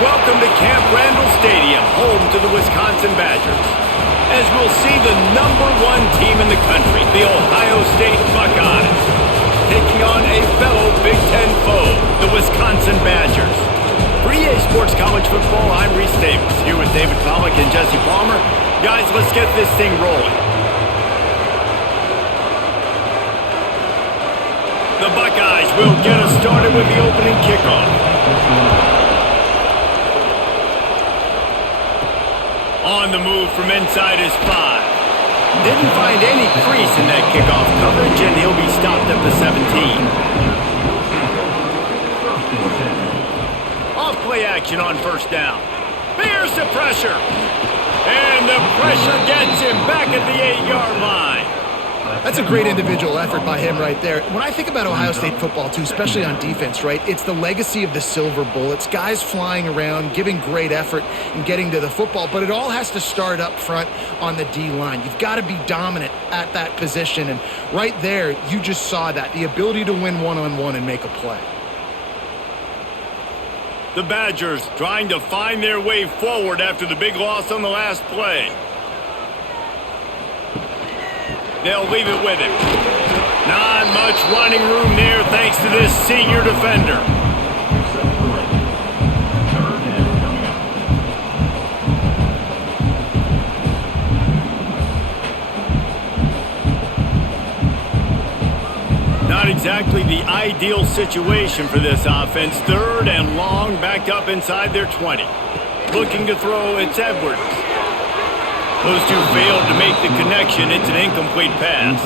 Welcome to Camp Randall Stadium, home to the Wisconsin Badgers. As we'll see the #1 team in the country, the Ohio State Buckeyes, taking on a fellow Big Ten foe, the Wisconsin Badgers. For EA Sports College Football, I'm Reese Davis, here with David Pollack and Jesse Palmer. Guys, let's get this thing rolling. The Buckeyes will get us started with the opening kickoff. On the move from inside his 5. Didn't find any crease in that kickoff coverage, and he'll be stopped at the 17. Off play action on first down. Here's the pressure. And the pressure gets him back at the 8-yard line. That's a great individual effort by him right there. When I think about Ohio State football, too, especially on defense, right, it's the legacy of the silver bullets, guys flying around, giving great effort and getting to the football, but it all has to start up front on the D-line. You've got to be dominant at that position, and right there, you just saw that, the ability to win one-on-one and make a play. The Badgers trying to find their way forward after the big loss on the last play. They'll leave it with him. Not much running room there thanks to this senior defender. Not exactly the ideal situation for this offense. 3rd and long, backed up inside their 20. Looking to throw, it's Edwards. Those two failed to make the connection. It's an incomplete pass.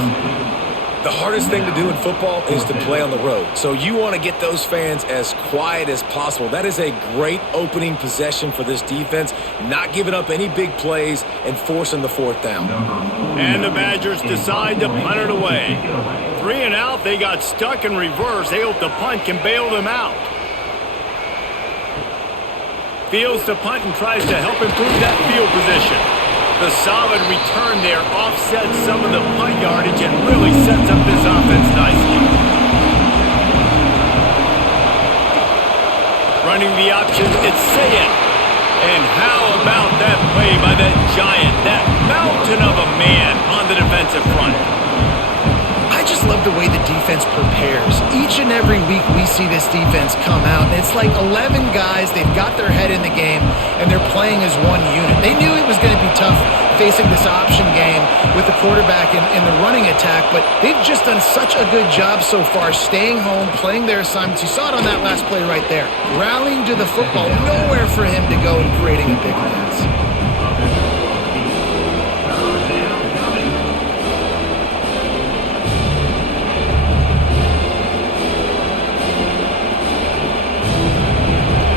The hardest thing to do in football is to play on the road. So you want to get those fans as quiet as possible. That is a great opening possession for this defense. Not giving up any big plays and forcing the 4th down. And the Badgers decide to punt it away. 3 and out, they got stuck in reverse. They hope the punt can bail them out. Fields the punt and tries to help improve that field position. The solid return there offsets some of the punt yardage and really sets up this offense nicely. Running the option, it's Sayet. And how about that play by that giant, that mountain of a man on the defensive front? I just love the way the defense prepares. Each and every week we see this defense come out, and it's like 11 guys, they've got their head in the game, and they're playing as one unit. They knew it was going to be tough facing this option game with the quarterback in the running attack, but they've just done such a good job so far, staying home, playing their assignments. You saw it on that last play right there. Rallying to the football, nowhere for him to go and creating a big pass.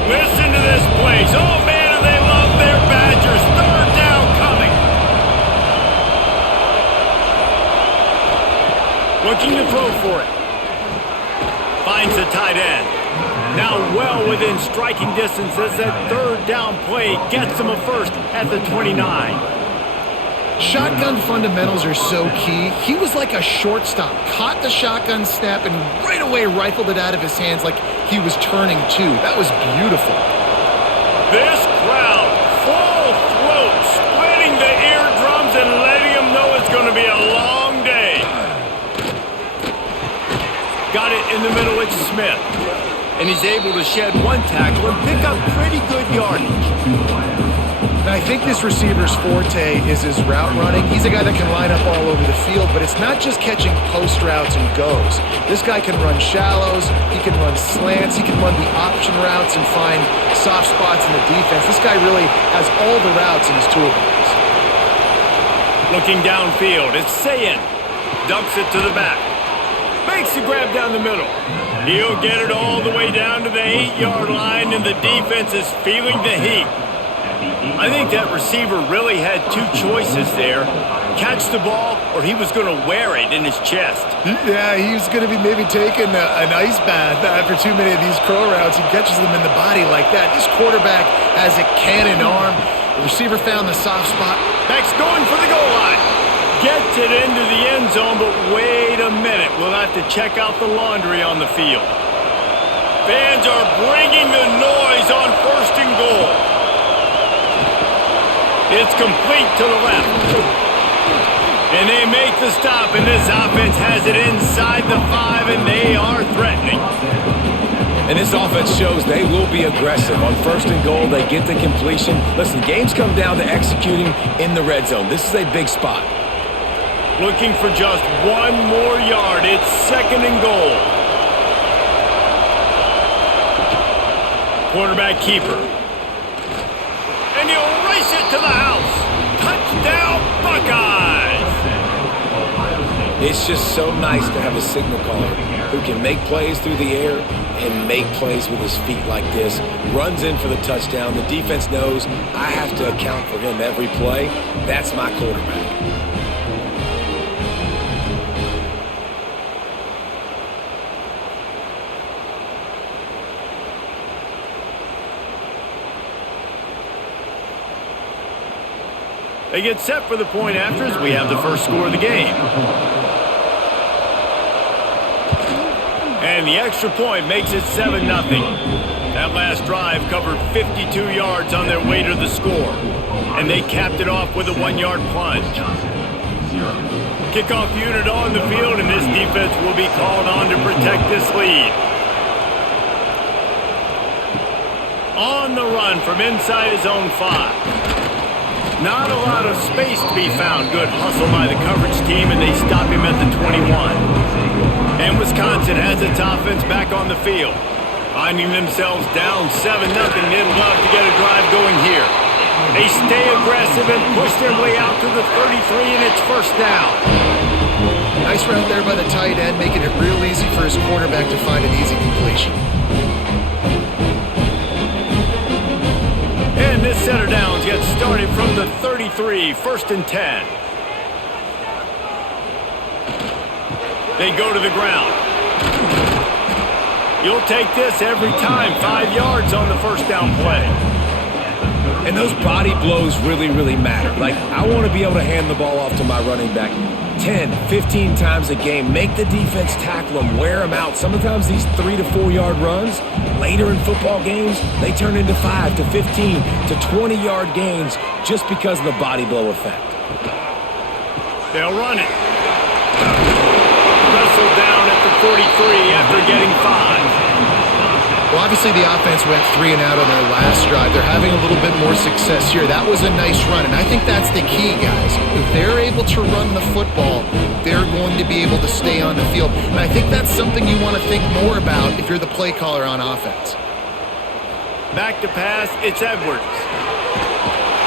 Listen to this place. Oh, man, and they love their Badgers. 3rd down coming. Looking to throw for it. Finds the tight end. Now well within striking distance as that 3rd down play gets him a first at the 29. Shotgun fundamentals are so key. He was like a shortstop, caught the shotgun snap and right away rifled it out of his hands like he was turning two. That was beautiful. This crowd, full throat, splitting the eardrums and letting them know it's going to be a long day. Got it in the middle, it's Smith. And he's able to shed one tackle and pick up pretty good yardage. And I think this receiver's forte is his route running. He's a guy that can line up all over the field, but it's not just catching post routes and goes. This guy can run shallows, he can run slants, he can run the option routes and find soft spots in the defense. This guy really has all the routes in his toolbox. Looking downfield, it's Sayet. Dumps it to the back. Makes the grab down the middle. He'll get it all the way down to the 8-yard line, and the defense is feeling the heat. I think that receiver really had two choices there. Catch the ball, or he was going to wear it in his chest. Yeah, he was going to be maybe taking an ice bath after too many of these curl routes. He catches them in the body like that. This quarterback has a cannon arm. The receiver found the soft spot. Beck's going for the goal line. Gets it into the end zone, but wait a minute. We'll have to check out the laundry on the field. Fans are bringing the noise on 1st and goal. It's complete to the left. And they make the stop, and this offense has it inside the 5, and they are threatening. And this offense shows they will be aggressive. On 1st and goal, they get the completion. Listen, games come down to executing in the red zone. This is a big spot. Looking for just one more yard. It's 2nd and goal. Quarterback keeper. And he'll race it to the house. Touchdown, Buckeyes! It's just so nice to have a signal caller who can make plays through the air and make plays with his feet like this. Runs in for the touchdown. The defense knows I have to account for him every play. That's my quarterback. They get set for the point after as we have the first score of the game. And the extra point makes it 7-0. That last drive covered 52 yards on their way to the score. And they capped it off with a 1-yard plunge. Kickoff unit on the field, and this defense will be called on to protect this lead. On the run from inside his own 5. Not a lot of space to be found. Good hustle by the coverage team, and they stop him at the 21. And Wisconsin has its offense back on the field. Finding themselves down 7-0, they'd love to get a drive going here. They stay aggressive and push their way out to the 33, and it's 1st down. Nice route there by the tight end, making it real easy for his quarterback to find an easy completion. And this set of downs gets started from the 33, 1st and 10. They go to the ground. You'll take this every time. 5 yards on the 1st down play. And those body blows really, really matter. Like, I want to be able to hand the ball off to my running back 10, 15 times a game. Make the defense tackle them, wear them out. Sometimes these 3 to 4 yard runs, later in football games, they turn into 5 to 15 to 20 yard gains just because of the body blow effect. They'll run it. Wrestled down at the 43 after getting 5. Well, obviously the offense went 3 and out on their last drive. They're having a little bit more success here. That was a nice run, and I think that's the key, guys. If they're able to run the football, they're going to be able to stay on the field. And I think that's something you want to think more about if you're the play caller on offense. Back to pass, it's Edwards.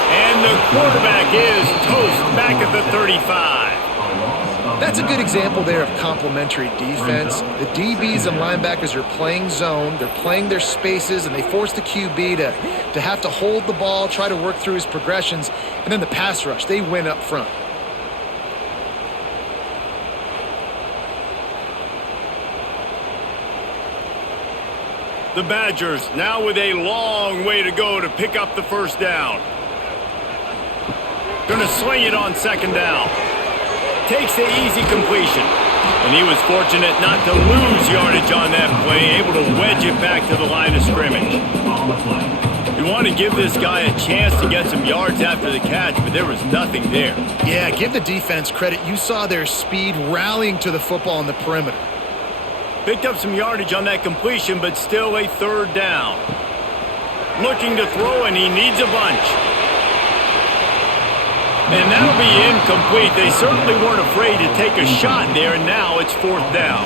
And the quarterback is toast back at the 35. That's a good example there of complementary defense. The DBs and linebackers are playing zone, they're playing their spaces, and they force the QB to have to hold the ball, try to work through his progressions, and then the pass rush, they win up front. The Badgers now with a long way to go to pick up the 1st down. Gonna sling it on 2nd down. Takes the easy completion. And he was fortunate not to lose yardage on that play, able to wedge it back to the line of scrimmage. You want to give this guy a chance to get some yards after the catch, but there was nothing there. Yeah, give the defense credit. You saw their speed rallying to the football on the perimeter. Picked up some yardage on that completion, but still a 3rd down. Looking to throw, and he needs a bunch. And that'll be incomplete. They certainly weren't afraid to take a shot there, and now it's 4th down.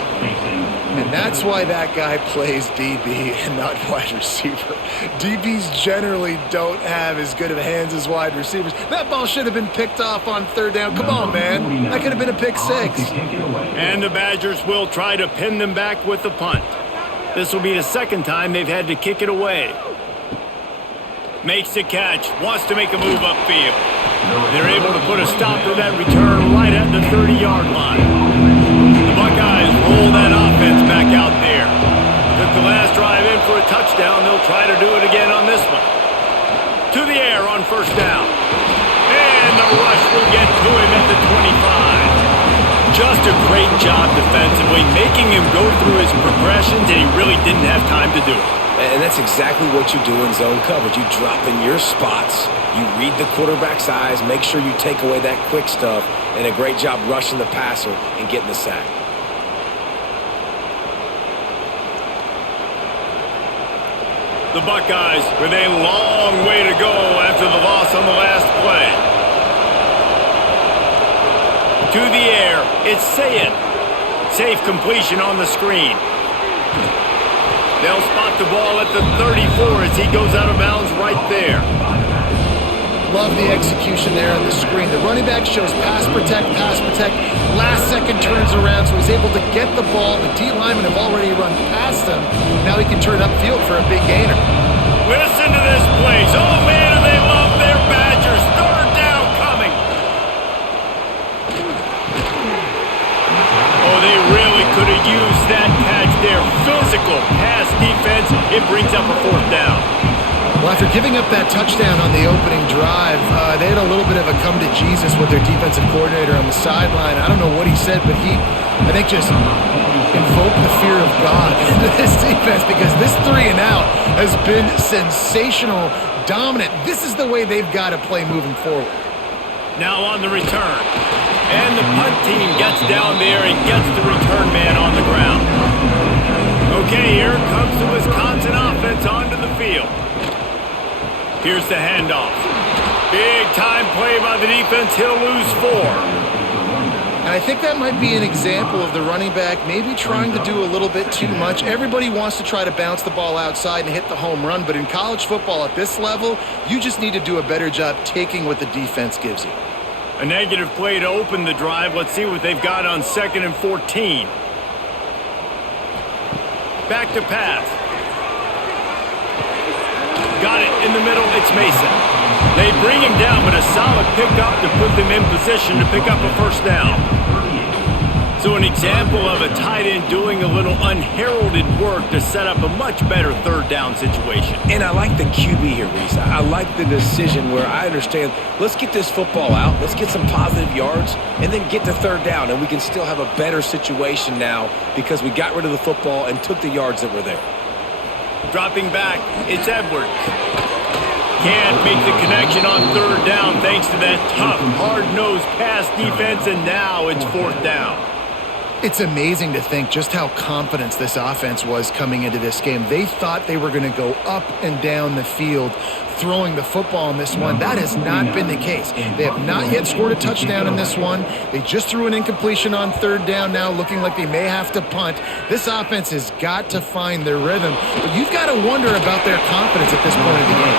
And that's why that guy plays DB and not wide receiver. DBs generally don't have as good of hands as wide receivers. That ball should have been picked off on 3rd down. Come on, man. That could have been a pick 6. And the Badgers will try to pin them back with the punt. This will be the 2nd time they've had to kick it away. Makes the catch, wants to make a move upfield. They're able to put a stop to that return right at the 30-yard line. The Buckeyes roll that offense back out there. Took the last drive in for a touchdown. They'll try to do it again on this one. To the air on 1st down. And the rush will get to him at the 25. Just a great job defensively, making him go through his progressions, and he really didn't have time to do it. And that's exactly what you do in zone coverage. You drop in your spots, you read the quarterback's eyes, make sure you take away that quick stuff, and a great job rushing the passer and getting the sack. The Buckeyes with a long way to go after the loss on the last play. To the air, it's Sayed. Safe completion on the screen. They'll spot the ball at the 34 as he goes out of bounds right there. Love the execution there on the screen. The running back shows pass protect, pass protect. Last second turns around, so he's able to get the ball. The D linemen have already run past him. Now he can turn upfield for a big gainer. Listen to this place. Oh, man, and they love their Badgers. Third down coming. Oh, they really could have used that catch there. Physical pass defense. It brings up a fourth down. Well, after giving up that touchdown on the opening drive, they had a little bit of a come to Jesus with their defensive coordinator on the sideline. I don't know what he said, but he, I think, just invoked the fear of God into this defense because this 3 and out has been sensational, dominant. This is the way they've got to play moving forward. Now on the return. And the punt team gets down there and gets the return man on the ground. Okay, here comes the Wisconsin offense onto the field. Here's the handoff. Big time play by the defense. He'll lose 4. And I think that might be an example of the running back maybe trying to do a little bit too much. Everybody wants to try to bounce the ball outside and hit the home run, but in college football at this level, you just need to do a better job taking what the defense gives you. A negative play to open the drive. Let's see what they've got on 2nd and 14. Back to pass. Got it in the middle. It's Mason. They bring him down, but a solid pickup to put them in position to pick up a first down. So an example of a tight end doing a little unheralded work to set up a much better third down situation. And I like the QB here, Reese. I like the decision where I understand, let's get this football out, let's get some positive yards, and then get to third down, and we can still have a better situation now because we got rid of the football and took the yards that were there. Dropping back, it's Edwards. Can't make the connection on third down thanks to that tough, hard-nosed pass defense, and now it's fourth down. It's amazing to think just how confident this offense was coming into this game. They thought they were going to go up and down the field throwing the football in this one. That has not been the case. They have not yet scored a touchdown in this one. They just threw an incompletion on third down now, looking like they may have to punt. This offense has got to find their rhythm, but you've got to wonder about their confidence at this point of the game.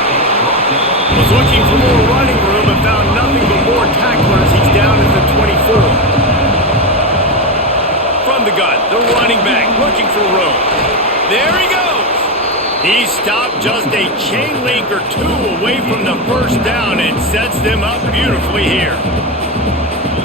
Was looking for more running room and found nothing but more tacklers. He's down at the 24. From the gun, the running back looking for room. There he goes. He stopped just a chain link or 2 away from the first down and sets them up beautifully here.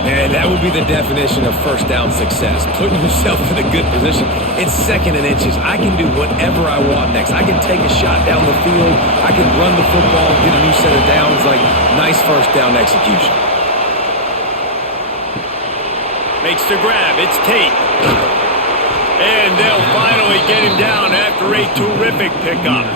And that would be the definition of first down success. Putting yourself in a good position. It's 2nd and inches. I can do whatever I want next. I can take a shot down the field. I can run the football, get a new set of downs. Like, nice first down execution. Makes the grab. It's Tate. And they'll finally get him down after a terrific pickup.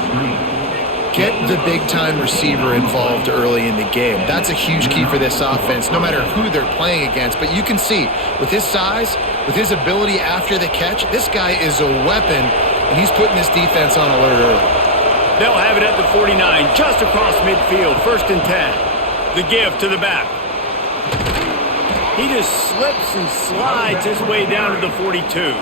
Get the big-time receiver involved early in the game. That's a huge key for this offense, no matter who they're playing against. But you can see, with his size, with his ability after the catch, this guy is a weapon, and he's putting this defense on alert early. They'll have it at the 49, just across midfield, 1st and 10. The give to the back. He just slips and slides his way down to the 42.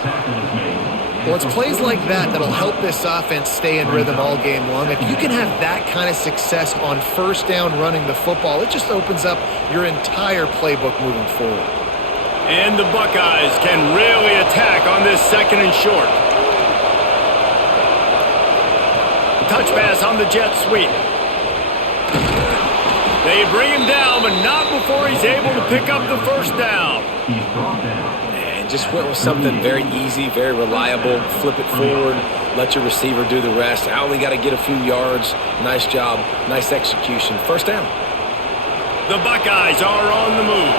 Well, it's plays like that that'll help this offense stay in rhythm all game long. If you can have that kind of success on first down running the football, it just opens up your entire playbook moving forward. And the Buckeyes can really attack on this 2nd and short. Touch pass on the jet sweep. They bring him down, but not before he's able to pick up the first down. And just went with something very easy, very reliable. Flip it forward, let your receiver do the rest. I only got to get a few yards. Nice job, nice execution. First down. The Buckeyes are on the move.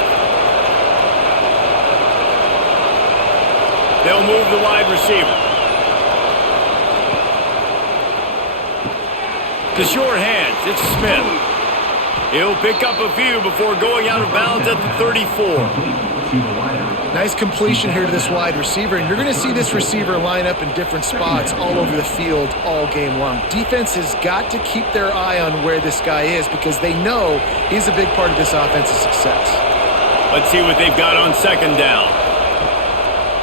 They'll move the wide receiver. The short hands, it's Smith. He'll pick up a few before going out of bounds at the 34. Nice completion here to this wide receiver, and you're going to see this receiver line up in different spots all over the field all game long. Defense has got to keep their eye on where this guy is because they know he's a big part of this offense's success. Let's see what they've got on second down.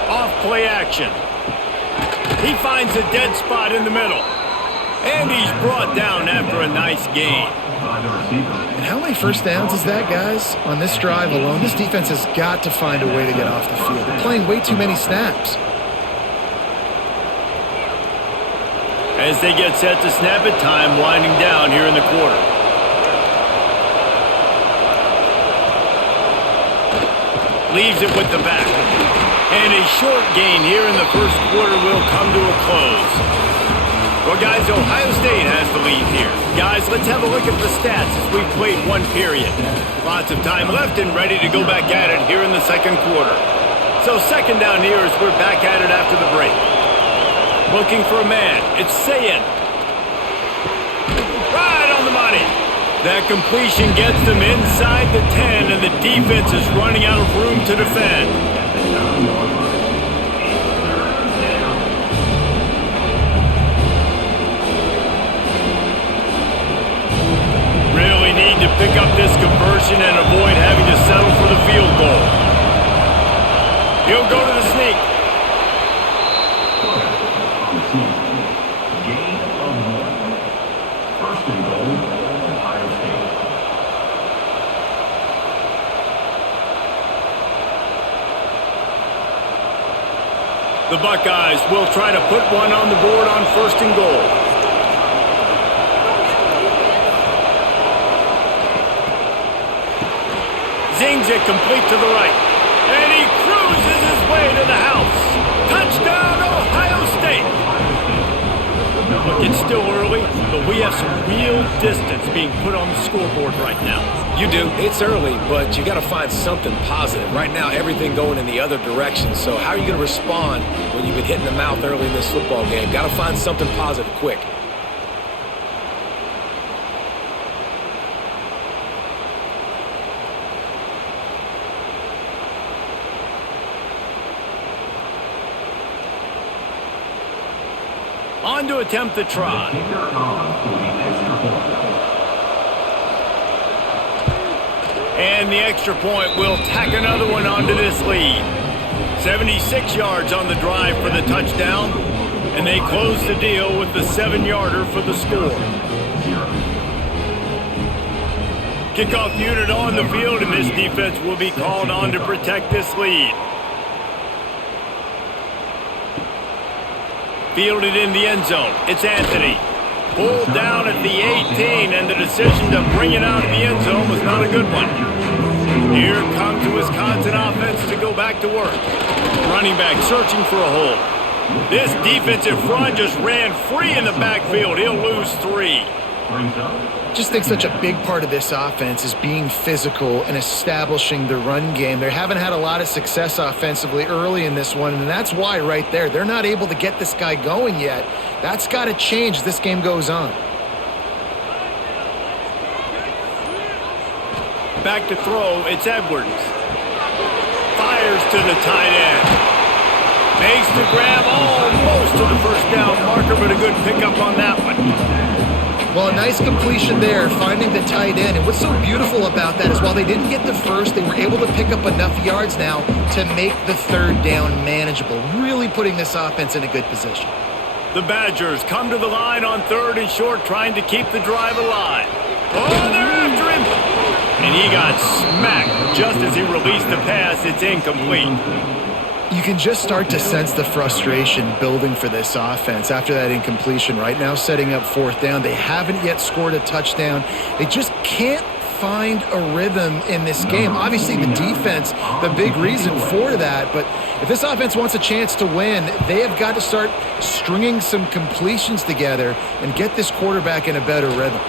Off play action. He finds a dead spot in the middle. And he's brought down after a nice gain. And how many first downs is that, guys? On this drive alone, this defense has got to find a way to get off the field. They're playing way too many snaps. As they get set to snap it, time winding down here in the quarter. Leaves it with the back. And a short gain here in the first quarter will come to a close. Well, guys, Ohio State has the lead here. Guys, let's have a look at the stats as we've played one period. Lots of time left and ready to go back at it here in the second quarter. So second down here as we're back at it after the break. Looking for a man. It's Sayin. Right on the money. That completion gets them inside the 10, and the defense is running out of room to defend. Really need to pick up this conversion and avoid having to settle for the field goal. He'll go to the sneak. Gain of 1. First and goal, Ohio State. The Buckeyes will try to put one on the board on first and goal. Zings it complete to the right. And he cruises his way to the house. Touchdown, Ohio State. Look, it's still early, but we have some real distance being put on the scoreboard right now. You do. It's early, but you got to find something positive. Right now, everything going in the other direction. So how are you going to respond when you've been hitting the mouth early in this football game? Got to find something positive quick. On to attempt the try. And the extra point will tack another one onto this lead. 76 yards on the drive for the touchdown. And they close the deal with the 7-yarder for the score. Kickoff unit on the field, and this defense will be called on to protect this lead. Fielded in the end zone. It's Anthony. Pulled down at the 18, and the decision to bring it out of the end zone was not a good one. Here comes the Wisconsin offense to go back to work. Running back searching for a hole. This defensive front just ran free in the backfield. He'll lose 3. Just think such a big part of this offense is being physical and establishing the run game. They haven't had a lot of success offensively early in this one, and that's why right there. They're not able to get this guy going yet. That's got to change as this game goes on. Back to throw, it's Edwards. Fires to the tight end. Makes the grab almost to the first down marker, but a good pickup on that one. Well, a nice completion there, finding the tight end. And what's so beautiful about that is while they didn't get the first, they were able to pick up enough yards now to make the third down manageable, really putting this offense in a good position. The Badgers come to the line on 3rd and short, trying to keep the drive alive. Oh, they're after him! And he got smacked just as he released the pass. It's incomplete. You can just start to sense the frustration building for this offense after that incompletion. Right now, setting up 4th down. They haven't yet scored a touchdown. They just can't find a rhythm in this game. Obviously, the defense, the big reason for that. But if this offense wants a chance to win, they have got to start stringing some completions together and get this quarterback in a better rhythm.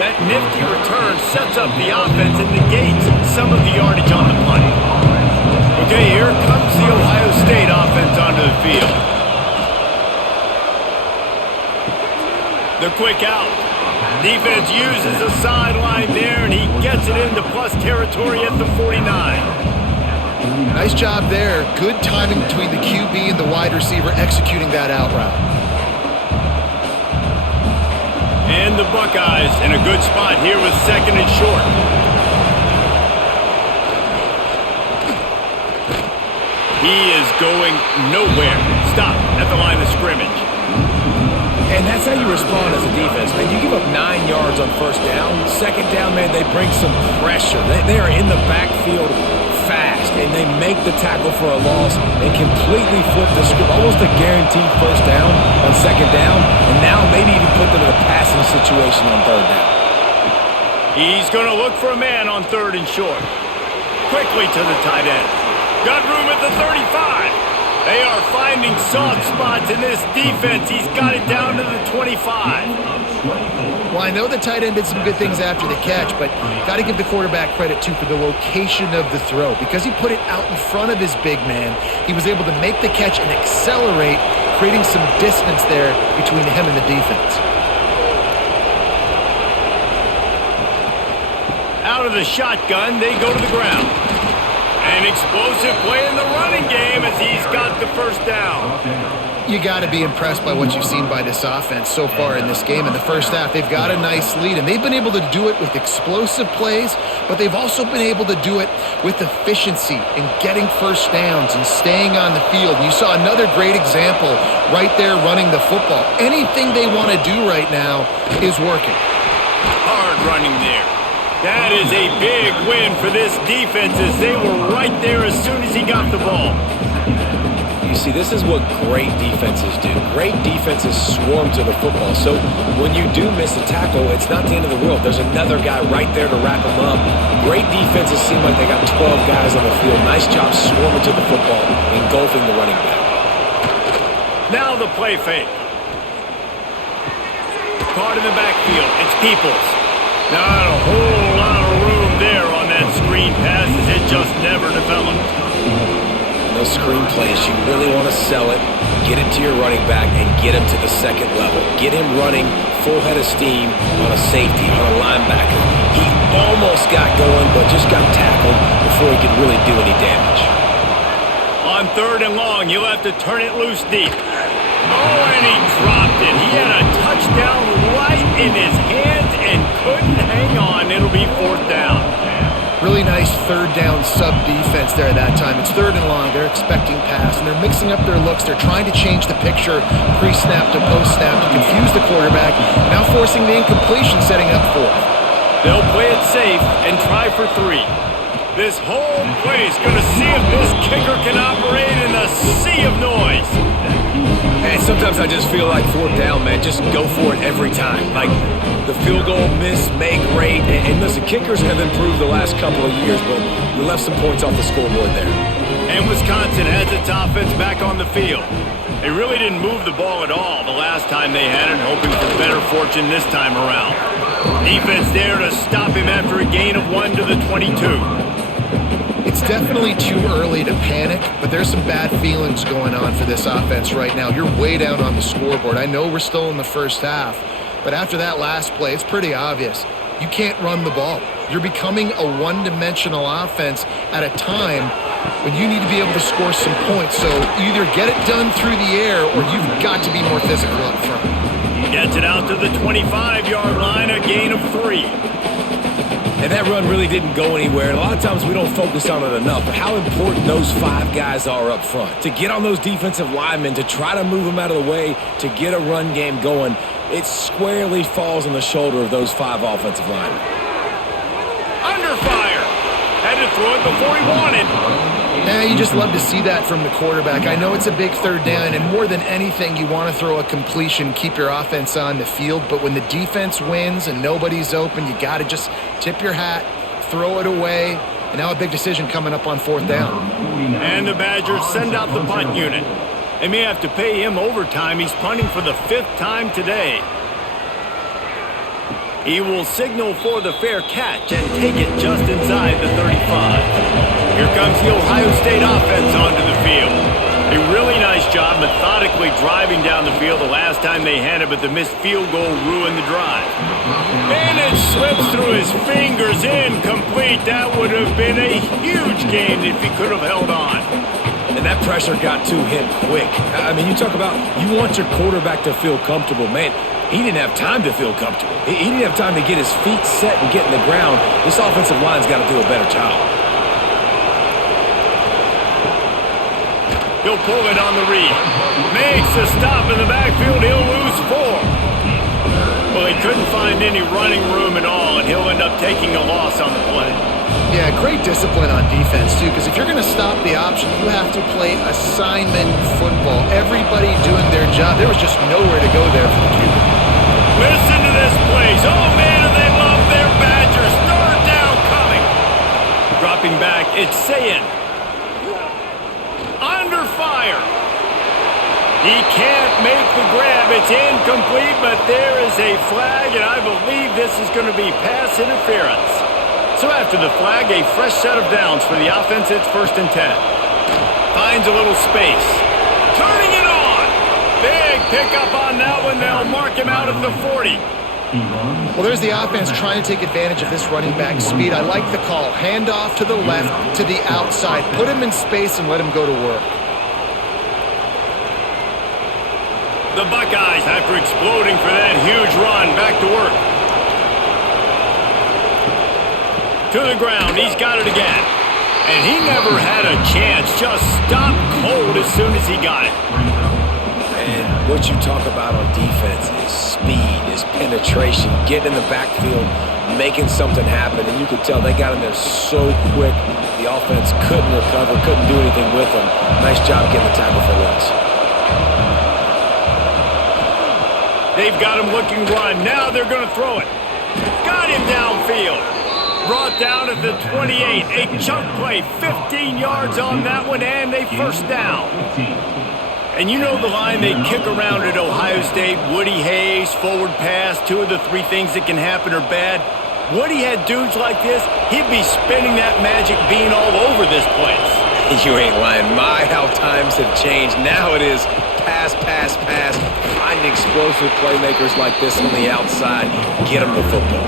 That nifty return sets up the offense and negates some of the yardage on the punt. Okay, here comes the Ohio State offense onto the field. The quick out. Defense uses the sideline there, and he gets it into plus territory at the 49. Nice job there. Good timing between the QB and the wide receiver executing that out route. And the Buckeyes in a good spot here with second and short. He is going nowhere. Stop at the line of scrimmage. And that's how you respond as a defense, man. You give up 9 yards on first down. Second down, man, they bring some pressure. They are in the backfield fast, and they make the tackle for a loss and completely flip the script. Almost a guaranteed first down on second down, and now maybe even put them in a passing situation on third down. He's going to look for a man on third and short. Quickly to the tight end. Got room at the 35. They are finding soft spots in this defense. He's got it down to the 25. Well, I know the tight end did some good things after the catch, but got to give the quarterback credit, too, for the location of the throw. Because he put it out in front of his big man, he was able to make the catch and accelerate, creating some distance there between him and the defense. Out of the shotgun, they go to the ground. An explosive play in the running game as he's got the first down. You got to be impressed by what you've seen by this offense so far in this game. In the first half, they've got a nice lead, and they've been able to do it with explosive plays, but they've also been able to do it with efficiency and getting first downs and staying on the field. You saw another great example right there running the football. Anything they want to do right now is working. Hard running there. That is a big win for this defense as they were right there as soon as he got the ball. You see, this is what great defenses do. Great defenses swarm to the football. So when you do miss a tackle, it's not the end of the world. There's another guy right there to wrap him up. Great defenses seem like they got 12 guys on the field. Nice job swarming to the football, engulfing the running back. Now the play fake. Caught in the backfield. It's Peoples. Not a whole lot of room there on that screen pass as it just never developed. Those screen plays, you really want to sell it, get it to your running back, and get him to the second level. Get him running full head of steam on a safety, on a linebacker. He almost got going, but just got tackled before he could really do any damage. On third and long, you'll have to turn it loose deep. Oh, and he dropped it. He had a touchdown right in his hands and couldn't hang on. It'll be fourth down. Really nice third down sub defense there at that time. It's third and long. They're expecting pass, and they're mixing up their looks. They're trying to change the picture pre-snap to post-snap to confuse the quarterback, now forcing the incompletion, setting up fourth. They'll play it safe and try for 3. This whole play is going to see if this kicker can operate in a sea of noise. And sometimes I just feel like fourth down, man, just go for it every time. Like the field goal miss, make rate. And listen, kickers have improved the last couple of years, but we left some points off the scoreboard there. And Wisconsin has its offense back on the field. They really didn't move the ball at all the last time they had it, hoping for better fortune this time around. Defense there to stop him after a gain of 1 to the 22. It's definitely too early to panic, but there's some bad feelings going on for this offense right now. You're way down on the scoreboard. I know we're still in the first half, but after that last play, it's pretty obvious. You can't run the ball. You're becoming a one-dimensional offense at a time when you need to be able to score some points. So either get it done through the air or you've got to be more physical up front. Gets it out to the 25-yard line, a gain of 3. And that run really didn't go anywhere. And a lot of times we don't focus on it enough, but how important those 5 guys are up front. To get on those defensive linemen, to try to move them out of the way, to get a run game going, it squarely falls on the shoulder of those 5 offensive linemen. Under fire. Had to throw it before he wanted. You just love to see that from the quarterback. I know it's a big third down, and more than anything, you want to throw a completion, keep your offense on the field. But when the defense wins and nobody's open, you got to just tip your hat, throw it away. And now a big decision coming up on fourth down. And the Badgers send out the punt unit. They may have to pay him overtime. He's punting for the 5th time today. He will signal for the fair catch and take it just inside the 35. Here comes the Ohio State offense onto the field. A really nice job methodically driving down the field the last time they had it, but the missed field goal ruined the drive. And it slips through his fingers, incomplete. That would have been a huge gain if he could have held on. And that pressure got to him quick. I mean, you talk about you want your quarterback to feel comfortable. Man, he didn't have time to feel comfortable. He didn't have time to get his feet set and get in the ground. This offensive line's got to do a better job. He'll pull it on the read. Makes a stop in the backfield. He'll lose 4. Well, he couldn't find any running room at all, and he'll end up taking a loss on the play. Yeah, great discipline on defense, too, because if you're going to stop the option, you have to play assignment football. Everybody doing their job. There was just nowhere to go there for the QB. Listen to this place. Oh, man, they love their Badgers. Third down coming. Dropping back, it's Sayin. Under fire. He can't make the grab. It's incomplete, but there is a flag, and I believe this is going to be pass interference. So after the flag, a fresh set of downs for the offense. It's 1st and 10. Finds a little space. Turning it on. Big pickup on that one. They'll mark him out of the 40. Well, there's the offense trying to take advantage of this running back speed. I like the call. Hand off to the left, to the outside. Put him in space and let him go to work. The Buckeyes, after exploding for that huge run, back to work. To the ground. He's got it again. And he never had a chance. Just stopped cold as soon as he got it. And what you talk about on defense is speed, is penetration, getting in the backfield, making something happen. And you could tell they got in there so quick. The offense couldn't recover, couldn't do anything with them. Nice job getting the tackle for loss. They've got him looking run. Now they're going to throw it. Got him downfield. Brought down at the 28. A chunk play. 15 yards on that one, and a first down. And you know the line they kick around at Ohio State. Woody Hayes, forward pass. 2 of the 3 things that can happen are bad. Woody had dudes like this, he'd be spinning that magic bean all over this place. You ain't lying. My, how times have changed. Now it is pass, pass, pass. Find explosive playmakers like this on the outside. Get them the football.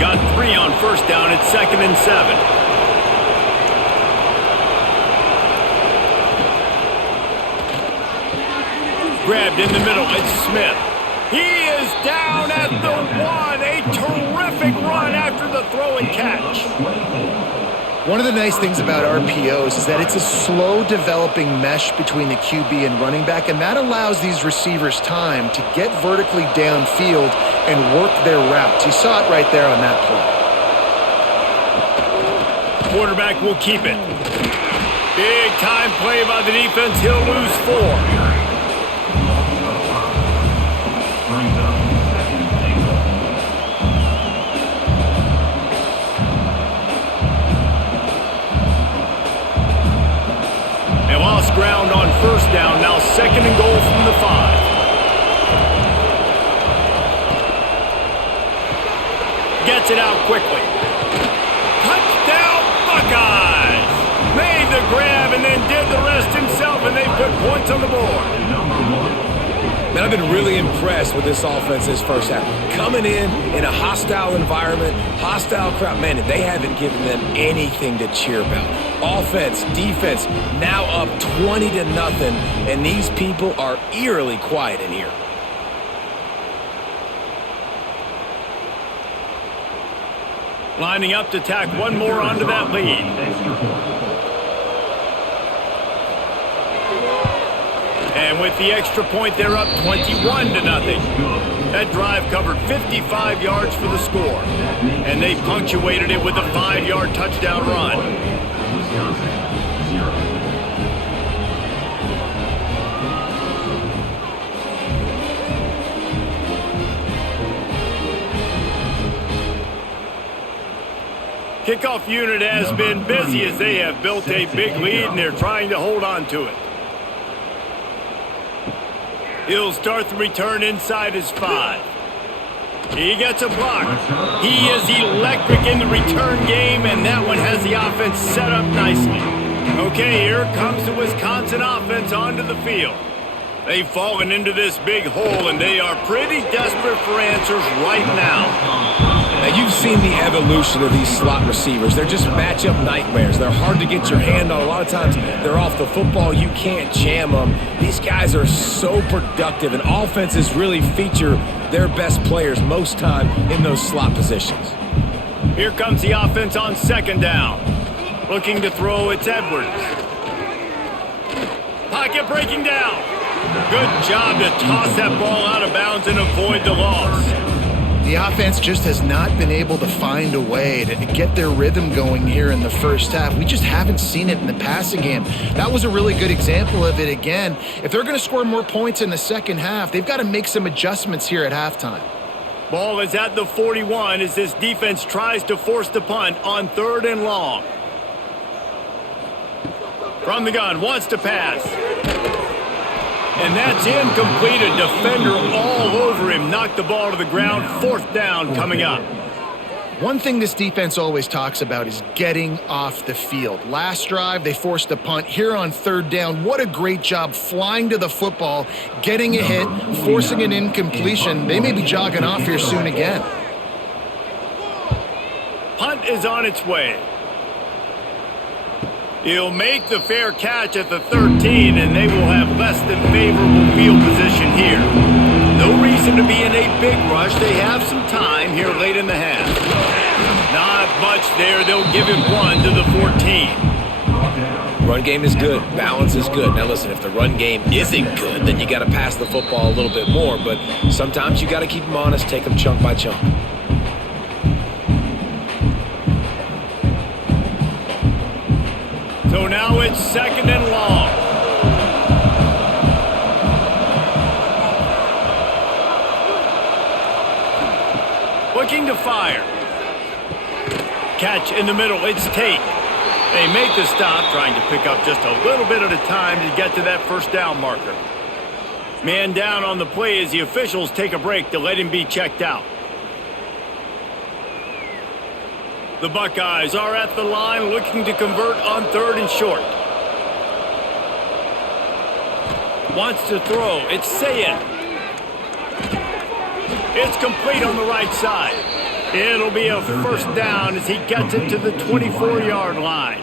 Got 3 on first down. It's 2nd and 7. Grabbed in the middle. It's Smith. He is down at the 1. A terrific run after the throw and catch. One of the nice things about RPOs is that it's a slow developing mesh between the QB and running back, and that allows these receivers time to get vertically downfield and work their routes. You saw it right there on that play. Quarterback will keep it. Big time play by the defense. He'll lose 4. Lost ground on first down. Now 2nd and goal from the 5. Gets it out quickly. Touchdown Buckeyes! Made the grab and then did the rest himself, and they put points on the board. Man, I've been really impressed with this offense this first half. Coming in a hostile environment, hostile crowd. Man, they haven't given them anything to cheer about. Offense, defense, now up 20-0, and these people are eerily quiet in here. Lining up to tack one more onto that lead. And with the extra point, they're up 21-0. That drive covered 55 yards for the score. And they punctuated it with a 5-yard touchdown run. Kickoff unit has been busy as they have built a big lead and they're trying to hold on to it. He'll start the return inside his 5. He gets a block. He is electric in the return game, and that one has the offense set up nicely. Okay, here comes the Wisconsin offense onto the field. They've fallen into this big hole, and they are pretty desperate for answers right now. Now, you've seen the evolution of these slot receivers. They're just matchup nightmares. They're hard to get your hand on. A lot of times, they're off the football. You can't jam them. These guys are so productive, and offenses really feature their best players most time in those slot positions. Here comes the offense on second down. Looking to throw, it's Edwards. Pocket breaking down. Good job to toss that ball out of bounds and avoid the loss. The offense just has not been able to find a way to get their rhythm going here in the first half. We just haven't seen it in the passing game. That was a really good example of it again. If they're going to score more points in the second half, they've got to make some adjustments here at halftime. Ball is at the 41 as this defense tries to force the punt on 3rd and long. From the gun, wants to pass. And that's incomplete. A defender all over him. Knocked the ball to the ground. 4th down coming up. One thing this defense always talks about is getting off the field. Last drive, they forced a punt. Here on 3rd down, what a great job flying to the football, getting a hit, forcing an incompletion. They may be jogging off here soon again. Punt is on its way. He'll make the fair catch at the 13, and they will have less than favorable field position here. No reason to be in a big rush. They have some time here late in the half. Not much there. They'll give it 1 to the 14. Run game is good. Balance is good. Now, listen, if the run game isn't good, then you got to pass the football a little bit more. But sometimes you got to keep them honest, take them chunk by chunk. So now it's 2nd and long. Looking to fire. Catch in the middle. It's Tate. They make the stop, trying to pick up just a little bit at a time to get to that 1st down marker. Man down on the play as the officials take a break to let him be checked out. The Buckeyes are at the line looking to convert on 3rd and short. Wants to throw. It's Sayed. It's complete on the right side. It'll be a 1st down as he gets it to the 24-yard line.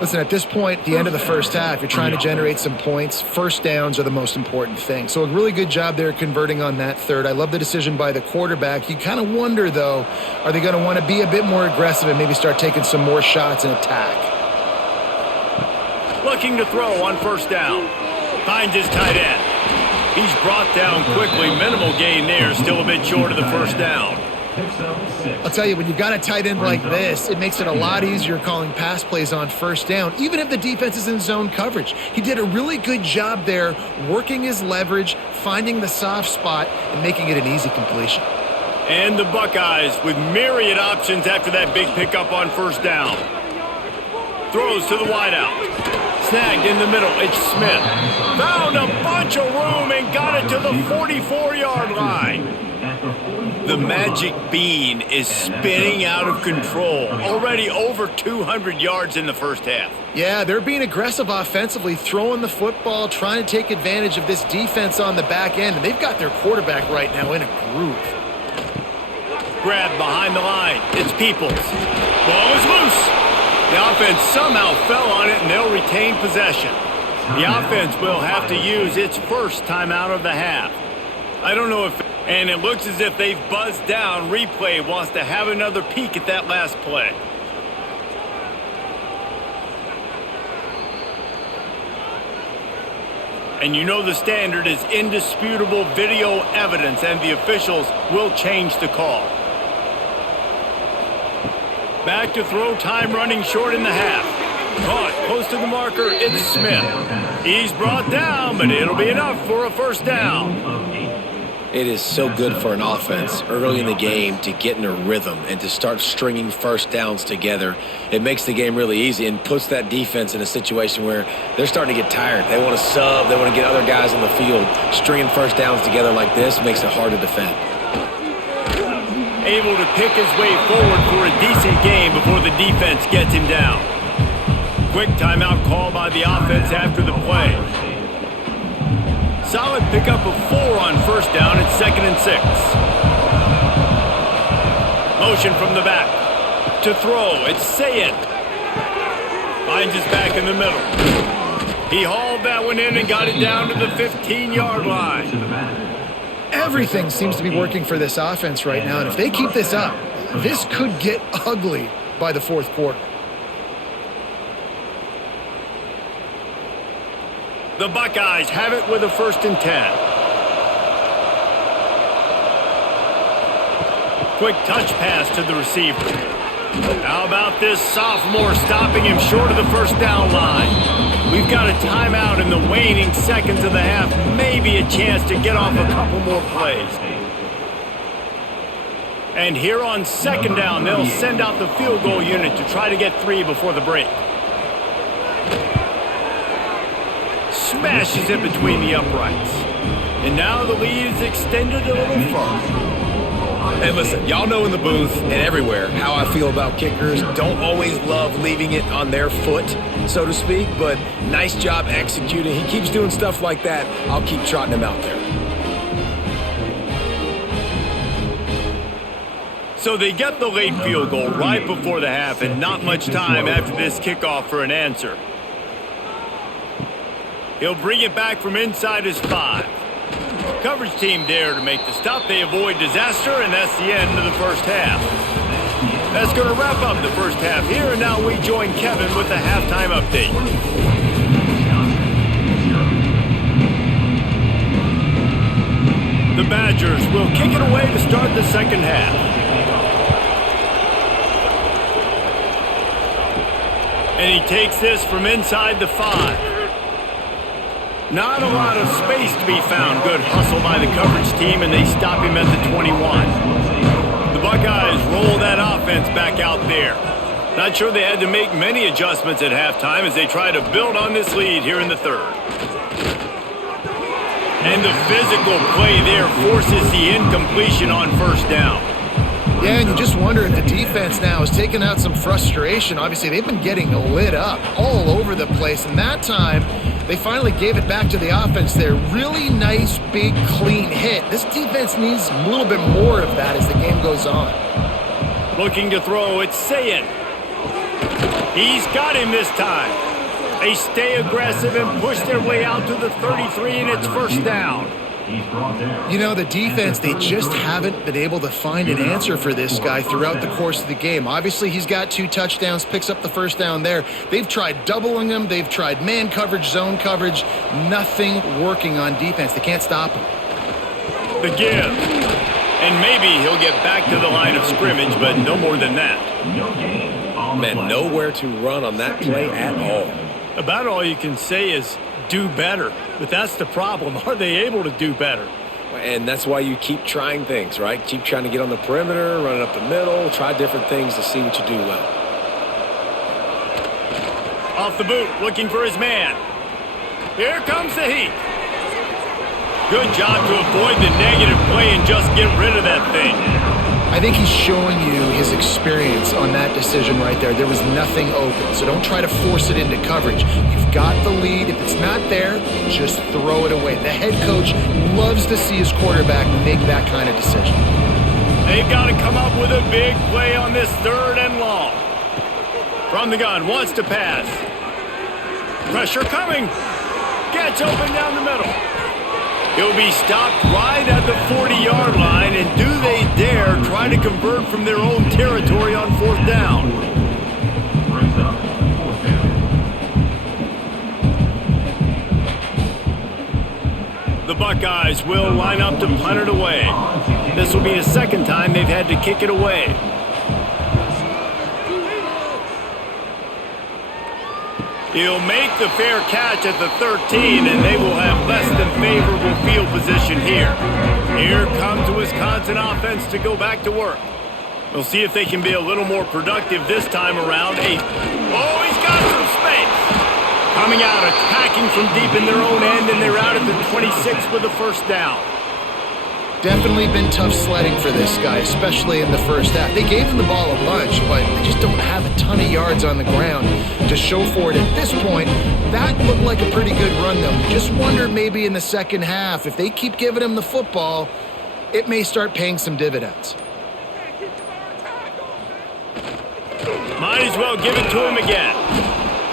Listen, at this point, at the end of the first half, you're trying to generate some points. 1st downs are the most important thing. So a really good job there converting on that 3rd. I love the decision by the quarterback. You kind of wonder, though, are they going to want to be a bit more aggressive and maybe start taking some more shots and attack? Looking to throw on 1st down. Finds his tight end. He's brought down quickly. Minimal gain there. Still a bit short of the 1st down. I'll tell you, when you've got a tight end like this, it makes it a lot easier calling pass plays on 1st down, even if the defense is in zone coverage. He did a really good job there, working his leverage, finding the soft spot, and making it an easy completion. And the Buckeyes with myriad options after that big pickup on 1st down. Throws to the wideout. Snagged in the middle. It's Smith. Found a bunch of room and got it to the 44-yard line. The magic bean is spinning out of control. Already over 200 yards in the first half. Yeah, they're being aggressive offensively, throwing the football, trying to take advantage of this defense on the back end. And they've got their quarterback right now in a groove. Grab behind the line. It's Peoples. Ball is loose. The offense somehow fell on it, and they'll retain possession. The offense will have to use its first timeout of the half. I don't know if... And it looks as if they've buzzed down. Replay wants to have another peek at that last play. And you know the standard is indisputable video evidence, and the officials will change the call. Back to throw, time running short in the half. Caught close to the marker, it's Smith. He's brought down, but it'll be enough for a 1st down. It is so good for an offense early in the game to get in a rhythm and to start stringing first downs together. It makes the game really easy and puts that defense in a situation where they're starting to get tired. They want to sub. They want to get other guys on the field. Stringing first downs together like this makes it hard to defend. Able to pick his way forward for a decent game before the defense gets him down. Quick timeout call by the offense after the play. Solid pickup of 4 on first down at 2nd and 6. Motion from the back. To throw, it's Sayin. Finds his back in the middle. He hauled that one in and got it down to the 15-yard line. Everything seems to be working for this offense right now, and if they keep this up, this could get ugly by the fourth quarter. The Buckeyes have it with a 1st and 10. Quick touch pass to the receiver. How about this sophomore stopping him short of the first down line? We've got a timeout in the waning seconds of the half. Maybe a chance to get off a couple more plays. And here on 2nd down, they'll send out the field goal unit to try to get 3 before the break. Smashes it between the uprights. And now the lead is extended a little further. Hey, listen, y'all know in the booth and everywhere how I feel about kickers. Don't always love leaving it on their foot, so to speak, but nice job executing. He keeps doing stuff like that. I'll keep trotting him out there. So they get the late field goal right before the half and not much time after this kickoff for an answer. He'll bring it back from inside his 5. Coverage team there to make the stop. They avoid disaster, and that's the end of the first half. That's going to wrap up the first half here, and now we join Kevin with the halftime update. The Badgers will kick it away to start the second half. And he takes this from inside the 5. Not a lot of space to be found. Good hustle by the coverage team, and they stop him at the 21. The Buckeyes roll that offense back out there. Not sure they had to make many adjustments at halftime as they try to build on this lead here in the third. And the physical play there forces the incompletion on first down. Yeah, and you just wonder if the defense now is taking out some frustration. Obviously, they've been getting lit up all over the place, and that time they finally gave it back to the offense there. Really nice, big, clean hit. This defense needs a little bit more of that as the game goes on. Looking to throw, it's Sayin. He's got him this time. They stay aggressive and push their way out to the 33, and it's first down. You know, the defense, they just haven't been able to find an answer for this guy throughout the course of the game. Obviously, he's got 2 touchdowns, picks up the first down there. They've tried doubling him. They've tried man coverage, zone coverage. Nothing working on defense. They can't stop him. The give. And maybe he'll get back to the line of scrimmage, but no more than that. Man, nowhere to run on that play at all. About all you can say is do better. But that's the problem. Are they able to do better? And that's why you keep trying things, right? Keep trying to get on the perimeter, run it up the middle, try different things to see what you do well. Off the boot, looking for his man. Here comes the heat. Good job to avoid the negative play and just get rid of that thing. I think he's showing you his experience on that decision right there. There was nothing open, so don't try to force it into coverage. You've got the lead. If it's not there, just throw it away. The head coach loves to see his quarterback make that kind of decision. They've got to come up with a big play on this 3rd and long. From the gun, wants to pass. Pressure coming. Gets open down the middle. He'll be stopped right at the 40-yard line, and do they dare try to convert from their own territory on 4th down? The Buckeyes will line up to punt it away. This will be the 2nd time they've had to kick it away. He'll make the fair catch at the 13, and they will have less than favorable field position here. Here comes the Wisconsin offense to go back to work. We'll see if they can be a little more productive this time around. Oh, he's got some space. Coming out, attacking from deep in their own end, and they're out at the 26 with the first down. Definitely been tough sledding for this guy, especially in the first half. They gave him the ball a bunch, but they just don't have a ton of yards on the ground to show for it at this point. That looked like a pretty good run, though. Just wonder maybe in the second half, if they keep giving him the football, it may start paying some dividends. Might as well give it to him again.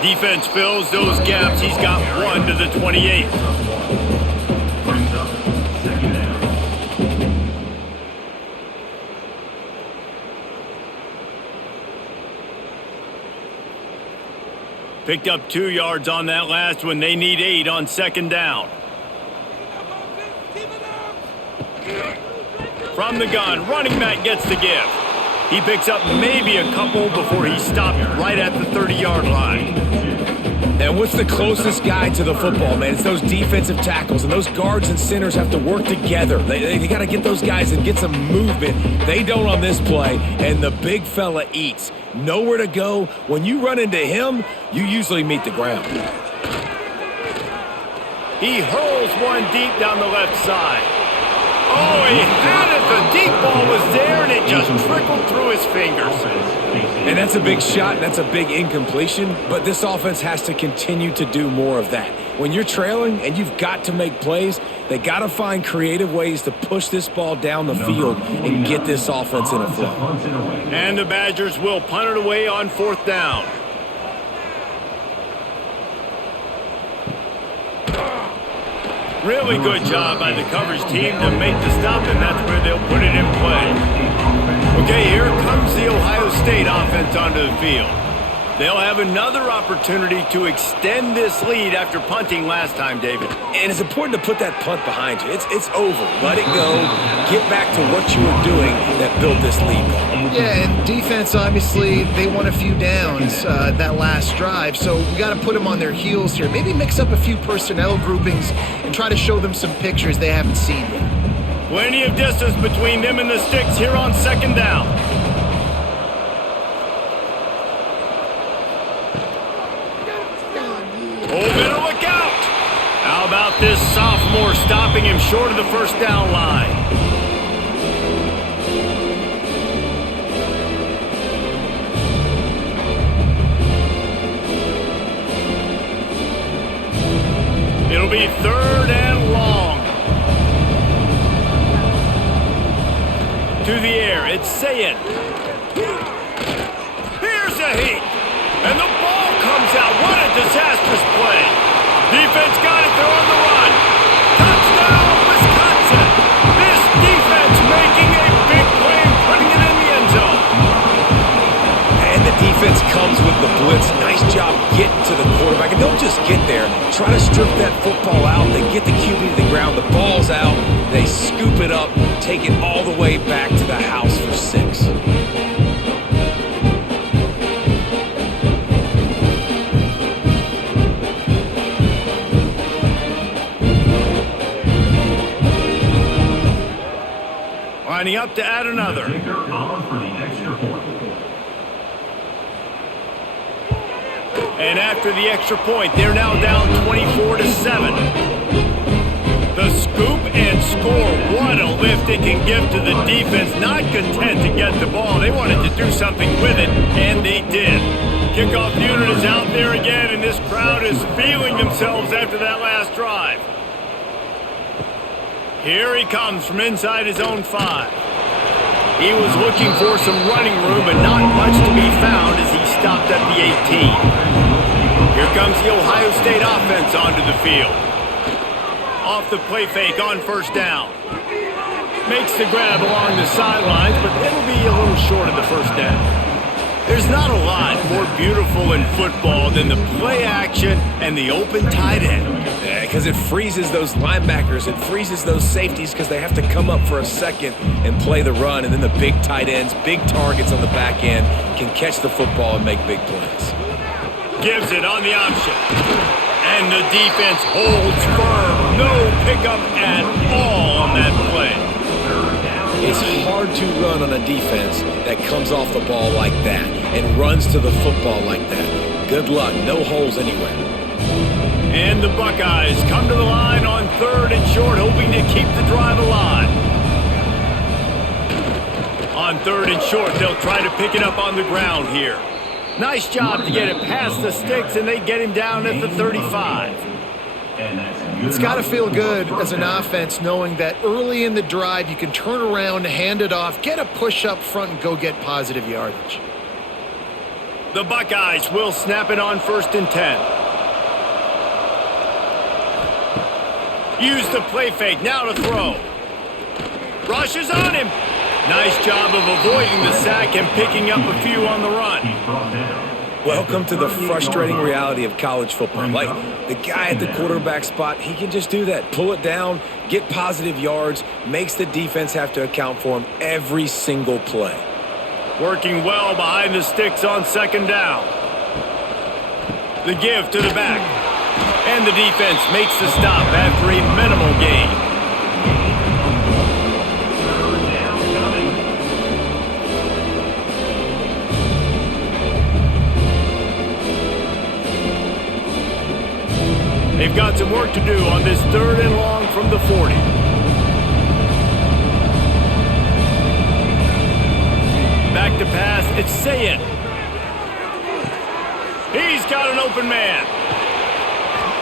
Defense fills those gaps. He's got 1 to the 28. Brings up second down. Picked up 2 yards on that last one. They need 8 on second down. From the gun, running back gets the give. He picks up maybe a couple before he stopped right at the 30-yard line. And what's the closest guy to the football, man? It's those defensive tackles, and those guards and centers have to work together. They got to get those guys and get some movement. They don't on this play, and the big fella eats. Nowhere to go. When you run into him, you usually meet the ground. He hurls one deep down the left side. Oh, he had it. The deep ball was there, and it just trickled through his fingers. And that's a big shot, and that's a big incompletion, but this offense has to continue to do more of that. When you're trailing and you've got to make plays, they got to find creative ways to push this ball down the field and get this offense in a flow. And the Badgers will punt it away on 4th down. Really good job by the coverage team to make the stop, and that's where they'll put it in play. Okay, here comes the Ohio State offense onto the field. They'll have another opportunity to extend this lead after punting last time, David. And it's important to put that punt behind you. It's over. Let it go. Get back to what you were doing that built this lead. Yeah, and defense, obviously, they won a few downs that last drive, so we got to put them on their heels here. Maybe mix up a few personnel groupings and try to show them some pictures they haven't seen yet. Plenty of distance between them and the sticks here on second down. Oh, better look out! How about this sophomore stopping him short of the first down line? It'll be 3rd and long. To the air, it's Sayin. Here's a heat. And the ball comes out. What a disastrous play. Defense got it. They're on the run. Touchdown, Wisconsin. This defense making a big play and putting it in the end zone. And the defense comes with the blitz. Nice job getting to the quarterback. And don't just get there. Try to strip that football out. They get the QB to the ground. The ball's out. They scoop it up, take it all the way back to the house for 6. Lining up to add another. Kicker on for the extra point. And after the extra point, they're now down 24-7. The scoop and score. What a lift it can give to the defense. Not content to get the ball. They wanted to do something with it, and they did. Kickoff unit is out there again, and this crowd is feeling themselves after that last drive. Here he comes from inside his own 5. He was looking for some running room, but not much to be found as he stopped at the 18. Here comes the Ohio State offense onto the field. Off the play fake on first down. Makes the grab along the sidelines, but it'll be a little short of the first down. There's not a lot more beautiful in football than the play action and the open tight end. Yeah, because it freezes those linebackers. It freezes those safeties because they have to come up for a second and play the run. And then the big tight ends, big targets on the back end can catch the football and make big plays. Gives it on the option. And the defense holds firm. No pickup at all on that play. It's hard to run on a defense that comes off the ball like that and runs to the football like that. Good luck. No holes anywhere. And the Buckeyes come to the line on 3rd and short, hoping to keep the drive alive. On 3rd and short, they'll try to pick it up on the ground here. Nice job to get it past the sticks, and they get him down at the 35. It's got to feel good as an offense knowing that early in the drive you can turn around, hand it off, get a push up front, and go get positive yardage. The Buckeyes will snap it on 1st and 10. Use the play fake, now to throw. Rushes on him. Nice job of avoiding the sack and picking up a few on the run. Welcome to the frustrating reality of college football. Like, the guy at the quarterback spot, he can just do that. Pull it down, get positive yards, makes the defense have to account for him every single play. Working well behind the sticks on 2nd down. The give to the back. And the defense makes the stop after a minimal gain. They've got some work to do on this 3rd and long from the 40. Back to pass, it's Sayed. He's got an open man.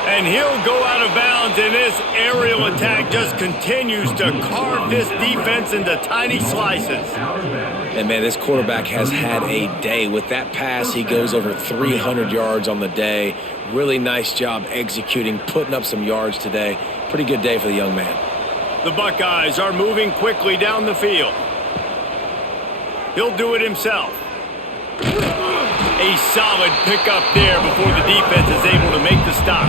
And he'll go out of bounds, and this aerial attack just continues to carve this defense into tiny slices. And, man, this quarterback has had a day. With that pass, he goes over 300 yards on the day. Really nice job executing, putting up some yards today. Pretty good day for the young man. The Buckeyes are moving quickly down the field. He'll do it himself. A solid pickup there before the defense is able to make the stop.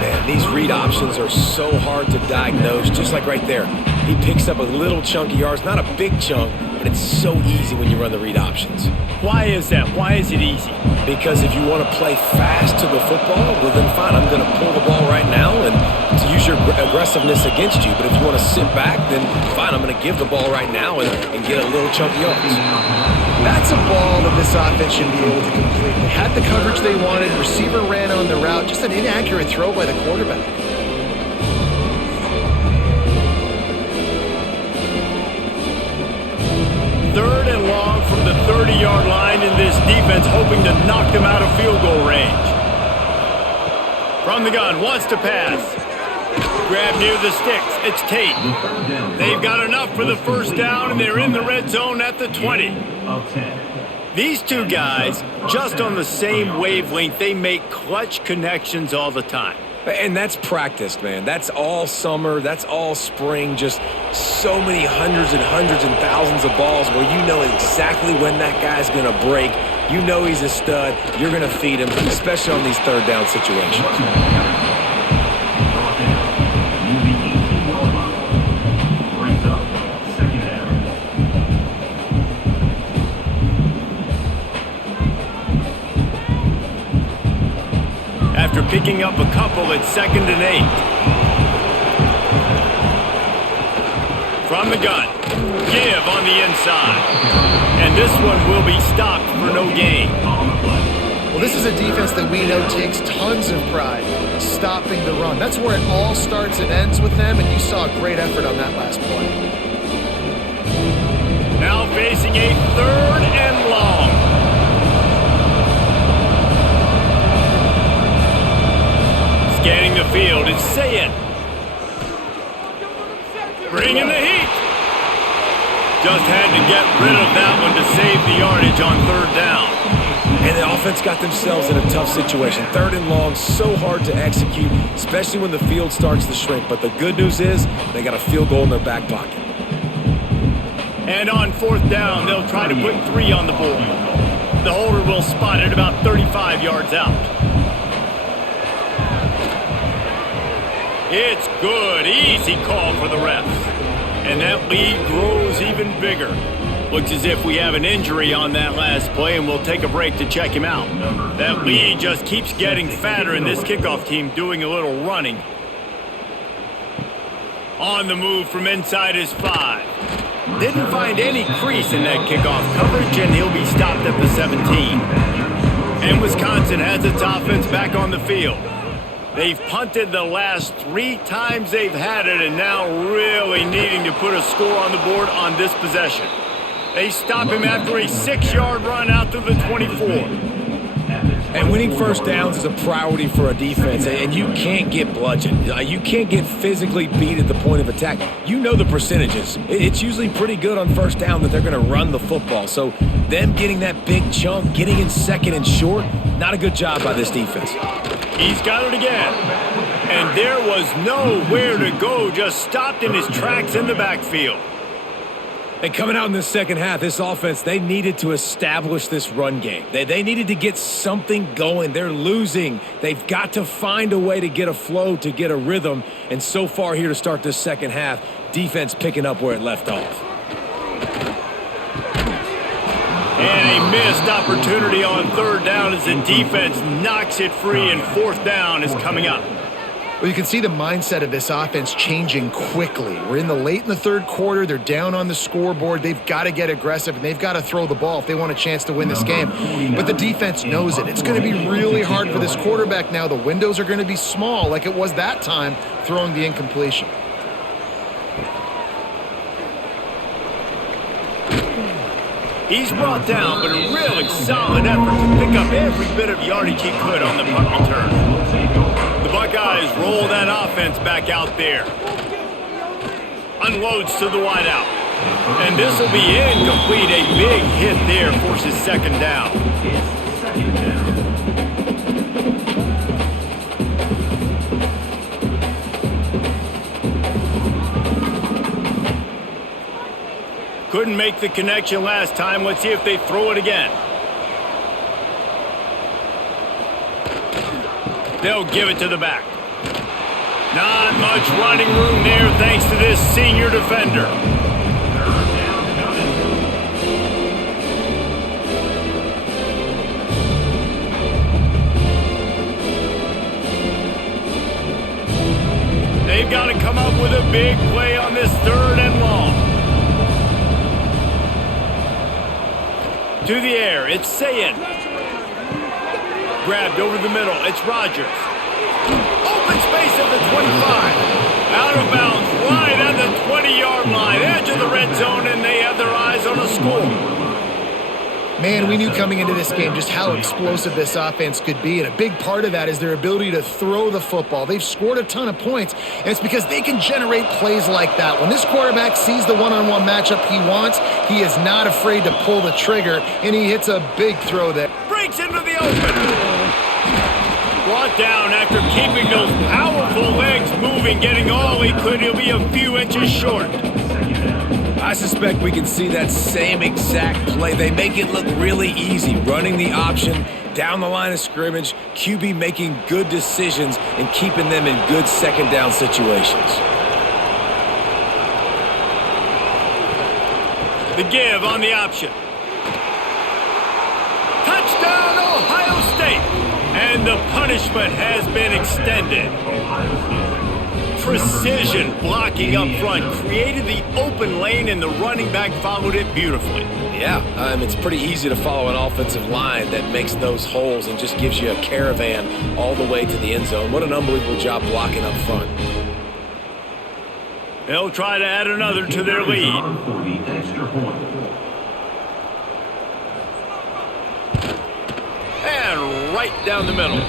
Man, these read options are so hard to diagnose, just like right there. He picks up a little chunk of yards, not a big chunk, but it's so easy when you run the read options. Why is that? Why is it easy? Because if you want to play fast to the football, well then fine, I'm going to pull the ball right now and to use your aggressiveness against you. But if you want to sit back, then fine, I'm going to give the ball right now and get a little chunk of yards. That's a ball that this offense should be able to complete. They had the coverage they wanted, receiver ran on the route, just an inaccurate throw by the quarterback. Third and long from the 30-yard line in this defense, hoping to knock them out of field goal range. From the gun, wants to pass. Grab near the sticks. It's Tate. They've got enough for the 1st down, and they're in the red zone at the 20. These two guys, just on the same wavelength, they make clutch connections all the time. And that's practiced, man. That's all summer. That's all spring. Just so many hundreds and thousands of balls where you know exactly when that guy's going to break. You know he's a stud. You're going to feed him, especially on these 3rd down situations. After picking up a couple at 2nd and 8. From the gun, give on the inside. And this one will be stopped for no gain. Well, this is a defense that we know takes tons of pride stopping the run. That's where it all starts and ends with them, and you saw a great effort on that last play. Now facing a 3rd and long. Scanning the field, it's Sayed. Bringing the heat. Just had to get rid of that one to save the yardage on 3rd down. And the offense got themselves in a tough situation. 3rd and long, so hard to execute, especially when the field starts to shrink. But the good news is they got a field goal in their back pocket. And on 4th down, they'll try to put 3 on the board. The holder will spot it about 35 yards out. It's good. Easy call for the refs. And that lead grows even bigger. Looks as if we have an injury on that last play, and we'll take a break to check him out. That lead just keeps getting fatter, and this kickoff team doing a little running. On the move from inside his 5. Didn't find any crease in that kickoff coverage, and he'll be stopped at the 17. And Wisconsin has its offense back on the field. They've punted the last 3 times they've had it, and now really needing to put a score on the board on this possession. They stop him after a 6-yard run out to the 24. And winning first downs is a priority for a defense, and you can't get bludgeoned. You can't get physically beat at the point of attack. You know the percentages. It's usually pretty good on first down that they're going to run the football. So them getting that big chunk, getting in second and short, not a good job by this defense. He's got it again. And there was nowhere to go, just stopped in his tracks in the backfield. And coming out in the second half, this offense, they needed to establish this run game. They needed to get something going. They're losing. They've got to find a way to get a flow, to get a rhythm. And so far here to start this second half, defense picking up where it left off. And a missed opportunity on 3rd down as the defense knocks it free, and 4th down is coming up. Well, you can see the mindset of this offense changing quickly. We're late in the 3rd quarter. They're down on the scoreboard. They've got to get aggressive, and they've got to throw the ball if they want a chance to win this game. But the defense knows it. It's going to be really hard for this quarterback now. The windows are going to be small like it was that time throwing the incompletion. He's brought down, but a really solid effort to pick up every bit of yardage he could on the punt return. The Buckeyes roll that offense back out there. Unloads to the wideout. And this will be incomplete. A big hit there forces 2nd down. Couldn't make the connection last time. Let's see if they throw it again. They'll give it to the back. Not much running room there thanks to this senior defender. They've got to come up with a big play on this 3rd and long. To the air, it's Sayin. Grabbed over the middle, it's Rodgers. Open space at the 25. Out of bounds, right at the 20-yard line. Edge of the red zone, and they have their eyes on a score. Man, we knew coming into this game just how explosive this offense could be, and a big part of that is their ability to throw the football. They've scored a ton of points, and it's because they can generate plays like that. When this quarterback sees the one-on-one matchup he wants, he is not afraid to pull the trigger, and he hits a big throw there. Breaks into the open. Brought down after keeping those powerful legs moving, getting all he could. He'll be a few inches short. I suspect we can see that same exact play. They make it look really easy, running the option down the line of scrimmage, QB making good decisions and keeping them in good 2nd down situations. The give on the option. Touchdown, Ohio State! And the punishment has been extended. Precision blocking up front created the open lane, and the running back followed it beautifully. Yeah, it's pretty easy to follow an offensive line that makes those holes and just gives you a caravan all the way to the end zone. What an unbelievable job blocking up front. They'll try to add another to their lead. And right down the middle.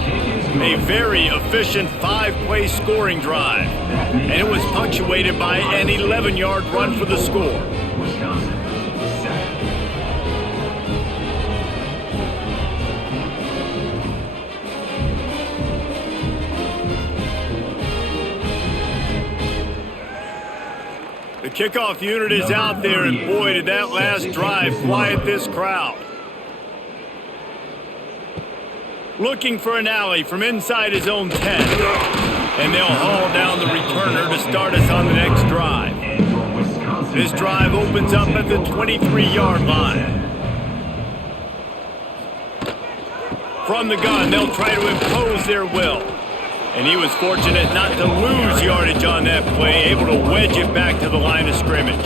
A very efficient 5-play scoring drive. And it was punctuated by an 11-yard run for the score. The kickoff unit is out there, and boy, did that last drive quiet this crowd. Looking for an alley from inside his own 10. And they'll haul down the returner to start us on the next drive. This drive opens up at the 23-yard line. From the gun, they'll try to impose their will. And he was fortunate not to lose yardage on that play, able to wedge it back to the line of scrimmage.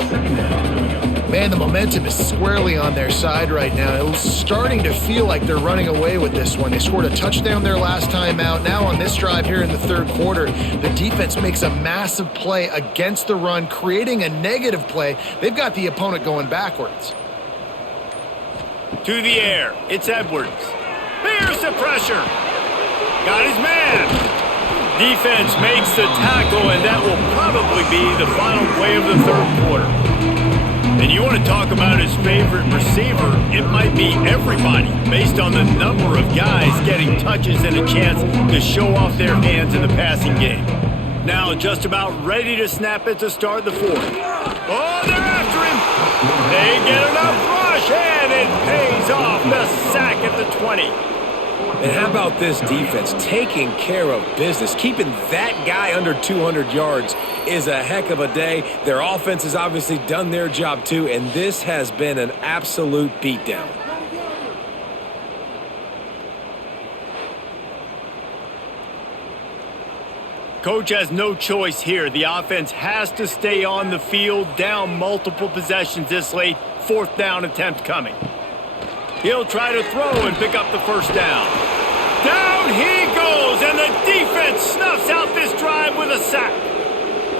Man, the momentum is squarely on their side right now. It was starting to feel like they're running away with this one. They scored a touchdown their last time out. Now on this drive here in the third quarter, the defense makes a massive play against the run, creating a negative play. They've got the opponent going backwards. To the air, it's Edwards. There's the pressure. Got his man. Defense makes the tackle, and that will probably be the final play of the third quarter. And you want to talk about his favorite receiver, it might be everybody, based on the number of guys getting touches and a chance to show off their hands in the passing game. Now just about ready to snap it to start the fourth. Oh, they're after him. They get enough rush, and it pays off. The sack at the 20. And how about this defense taking care of business? Keeping that guy under 200 yards is a heck of a day. Their offense has obviously done their job too, and this has been an absolute beatdown. Coach has no choice here. The offense has to stay on the field, down multiple possessions this late. Fourth down attempt coming. He'll try to throw and pick up the first down. Down he goes, and the defense snuffs out this drive with a sack.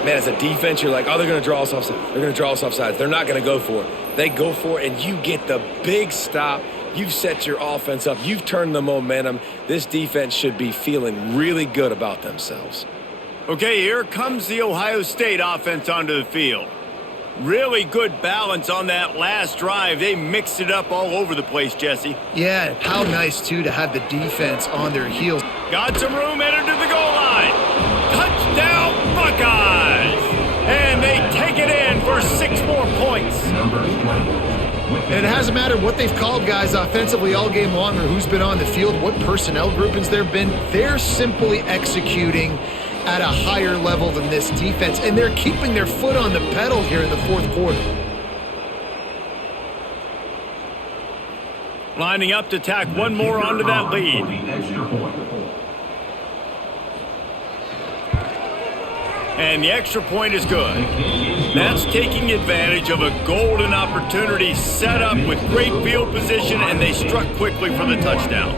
Man, as a defense, you're like, oh, they're going to draw us offside. They're going to draw us offside. They're not going to go for it. They go for it, and you get the big stop. You've set your offense up. You've turned the momentum. This defense should be feeling really good about themselves. Okay, here comes the Ohio State offense onto the field. Really good balance on that last drive. They mixed it up all over the place, Jesse. Yeah, how nice, too, to have the defense on their heels. Got some room headed to the goal line. Touchdown, Buckeyes! And they take it in for 6 more points. And it hasn't mattered what they've called guys offensively all game long or who's been on the field, what personnel groupings there have been. They're simply executing at a higher level than this defense, and they're keeping their foot on the pedal here in the fourth quarter. Lining up to tack one more onto that lead. And the extra point is good. That's taking advantage of a golden opportunity set up with great field position, and they struck quickly for the touchdown.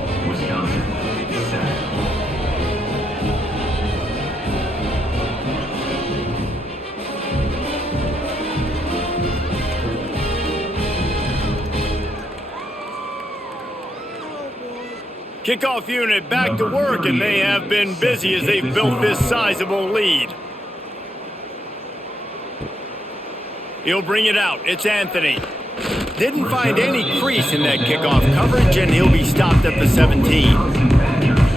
Kickoff unit back to work, and they have been busy as they've built this sizable lead. He'll bring it out. It's Anthony. Didn't find any crease in that kickoff coverage, and he'll be stopped at the 17.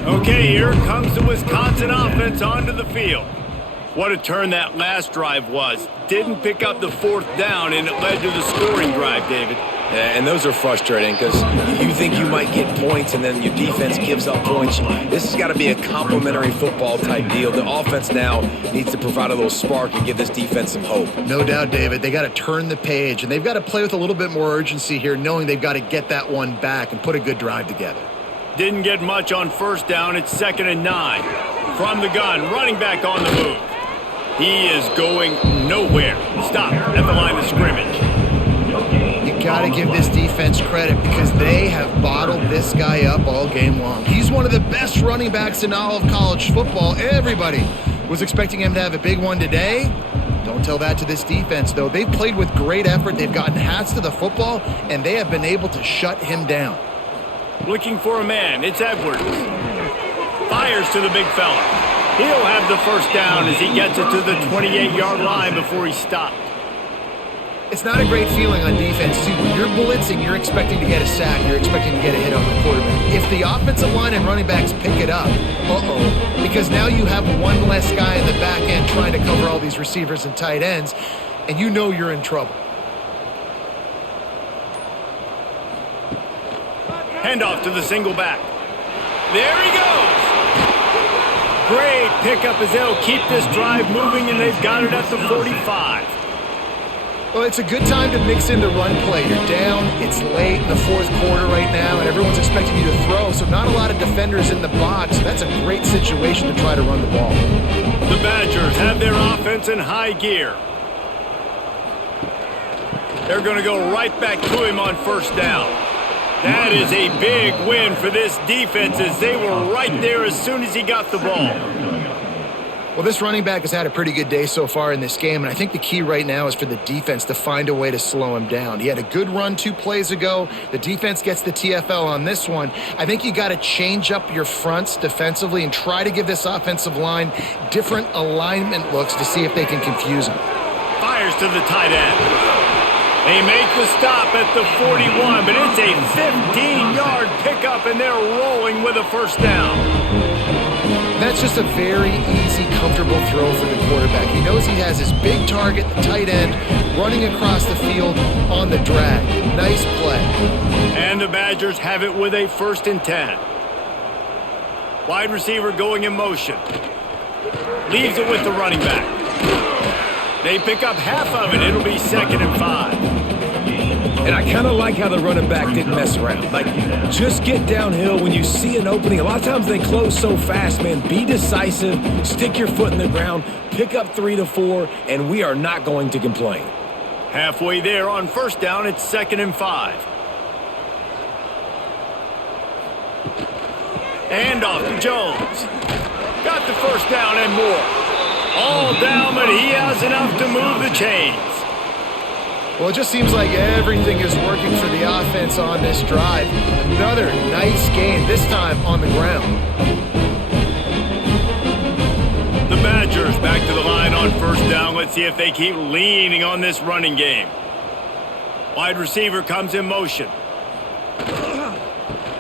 Okay, here comes the Wisconsin offense onto the field. What a turn that last drive was. Didn't pick up the fourth down, and it led to the scoring drive, David. Yeah, and those are frustrating because you think you might get points and then your defense gives up points. This has got to be a complementary football type deal. The offense now needs to provide a little spark and give this defense some hope. No doubt, David. They got to turn the page, and they've got to play with a little bit more urgency here, knowing they've got to get that one back and put a good drive together. Didn't get much on first down. It's 2nd and 9. From the gun, running back on the move. He is going nowhere. Stop at the line of scrimmage. You got to give this defense credit because they have bottled this guy up all game long. He's one of the best running backs in all of college football. Everybody was expecting him to have a big one today. Don't tell that to this defense, though. They've played with great effort. They've gotten hats to the football, and they have been able to shut him down. Looking for a man. It's Edwards. Fires to the big fella. He'll have the first down as he gets it to the 28-yard line before he's stopped. It's not a great feeling on defense, too. When you're blitzing, you're expecting to get a sack. You're expecting to get a hit on the quarterback. If the offensive line and running backs pick it up, because now you have one less guy in the back end trying to cover all these receivers and tight ends, and you know you're in trouble. Handoff to the single back. There he goes. Great pickup as they'll keep this drive moving, and they've got it at the 45. Well, it's a good time to mix in the run play. You're down, it's late in the fourth quarter right now, and everyone's expecting you to throw, so not a lot of defenders in the box. That's a great situation to try to run the ball. The Badgers have their offense in high gear. They're going to go right back to him on first down. That is a big win for this defense as they were right there as soon as he got the ball. Well, this running back has had a pretty good day so far in this game, and I think the key right now is for the defense to find a way to slow him down. He had a good run 2 plays ago. The defense gets the TFL on this one. I think you got to change up your fronts defensively and try to give this offensive line different alignment looks to see if they can confuse him. Fires to the tight end. They make the stop at the 41, but it's a 15-yard pickup, and they're rolling with a first down. That's just a very easy, comfortable throw for the quarterback. He knows he has his big target, the tight end, running across the field on the drag. Nice play. And the Badgers have it with a 1st and 10. Wide receiver going in motion. Leaves it with the running back. They pick up half of it. It'll be 2nd and 5. And I kind of like how the running back didn't mess around. Like, just get downhill when you see an opening. A lot of times they close so fast, man. Be decisive, stick your foot in the ground, pick up 3 to 4, and we are not going to complain. Halfway there on first down, it's 2nd and 5. And off to Jones. Got the first down and more. All down, but he has enough to move the chains. Well, it just seems like everything is working for the offense on this drive. Another nice gain, this time on the ground. The Badgers back to the line on first down. Let's see if they keep leaning on this running game. Wide receiver comes in motion.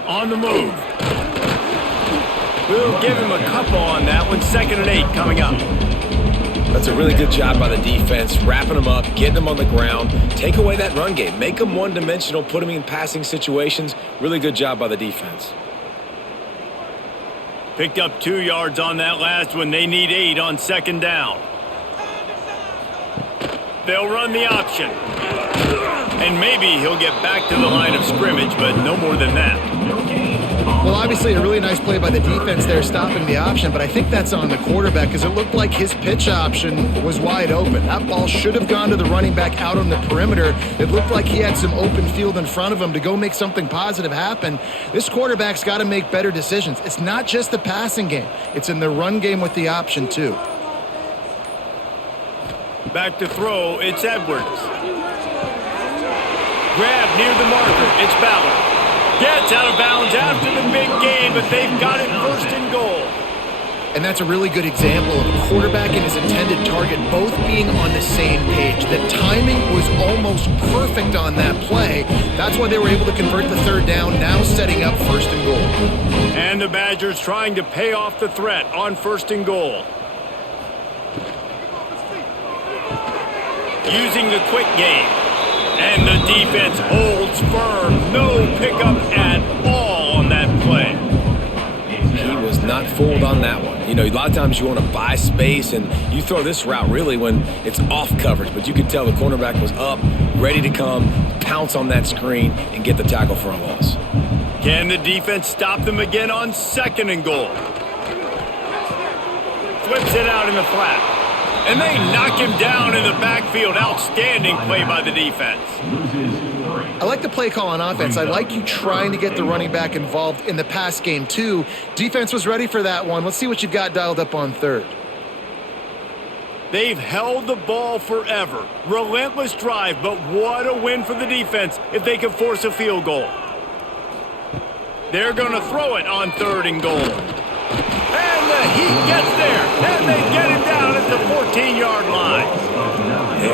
On the move. We'll give him a couple on that one. 2nd and 8 coming up. That's a really good job by the defense, wrapping them up, getting them on the ground. Take away that run game. Make them one-dimensional, put them in passing situations. Really good job by the defense. Picked up 2 yards on that last one. They need 8 on 2nd down. They'll run the option. And maybe he'll get back to the line of scrimmage, but no more than that. Well, obviously a really nice play by the defense there stopping the option, but I think that's on the quarterback because it looked like his pitch option was wide open. That ball should have gone to the running back out on the perimeter. It looked like he had some open field in front of him to go make something positive happen. This quarterback's got to make better decisions. It's not just the passing game. It's in the run game with the option, too. Back to throw, it's Edwards. Grab near the marker, it's Ballard. Gets out of bounds after the big game, but they've got it 1st and goal. And that's a really good example of a quarterback and his intended target both being on the same page. The timing was almost perfect on that play. That's why they were able to convert the 3rd down, now setting up 1st and goal. And the Badgers trying to pay off the threat on 1st and goal. Using the quick game. And the defense holds firm. No pickup at all on that play. He was not fooled on that one. You know, a lot of times you want to buy space, and you throw this route really when it's off coverage. But you could tell the cornerback was up, ready to come, pounce on that screen, and get the tackle for a loss. Can the defense stop them again on 2nd and goal? Flips it out in the flat. And they knock him down in the backfield. Outstanding play by the defense. I like the play call on offense. I like you trying to get the running back involved in the pass game, too. Defense was ready for that one. Let's see what you've got dialed up on 3rd. They've held the ball forever. Relentless drive, but what a win for the defense if they can force a field goal. They're going to throw it on 3rd and goal. And the Heat gets there, and they get him down at the 14-yard line.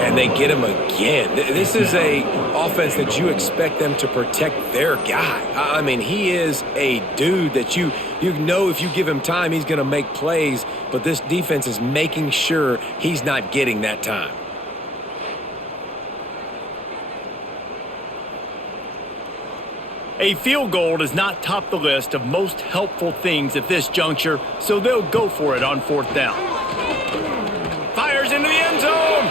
And they get him again. This is a offense that you expect them to protect their guy. I mean, he is a dude that you know if you give him time, he's going to make plays, but this defense is making sure he's not getting that time. A field goal does not top the list of most helpful things at this juncture, so they'll go for it on 4th down. Fires into the end zone.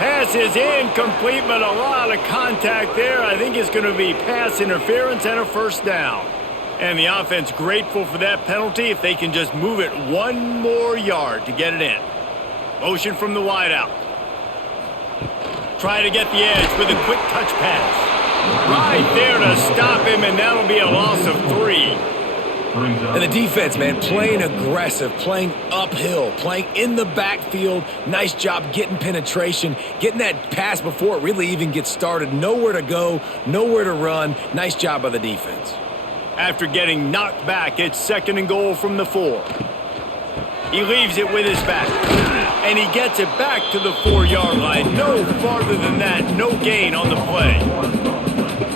Pass is incomplete, but a lot of contact there. I think it's going to be pass interference and a first down. And the offense grateful for that penalty if they can just move it one more yard to get it in. Motion from the wideout. Try to get the edge with a quick touch pass. Right there to stop him, and that'll be a loss of 3. And the defense, man, playing aggressive, playing uphill, playing in the backfield. Nice job getting penetration, getting that pass before it really even gets started. Nowhere to go, nowhere to run. Nice job by the defense. After getting knocked back, it's 2nd and goal from the 4. He leaves it with his back, and he gets it back to the 4-yard line. No farther than that, no gain on the play.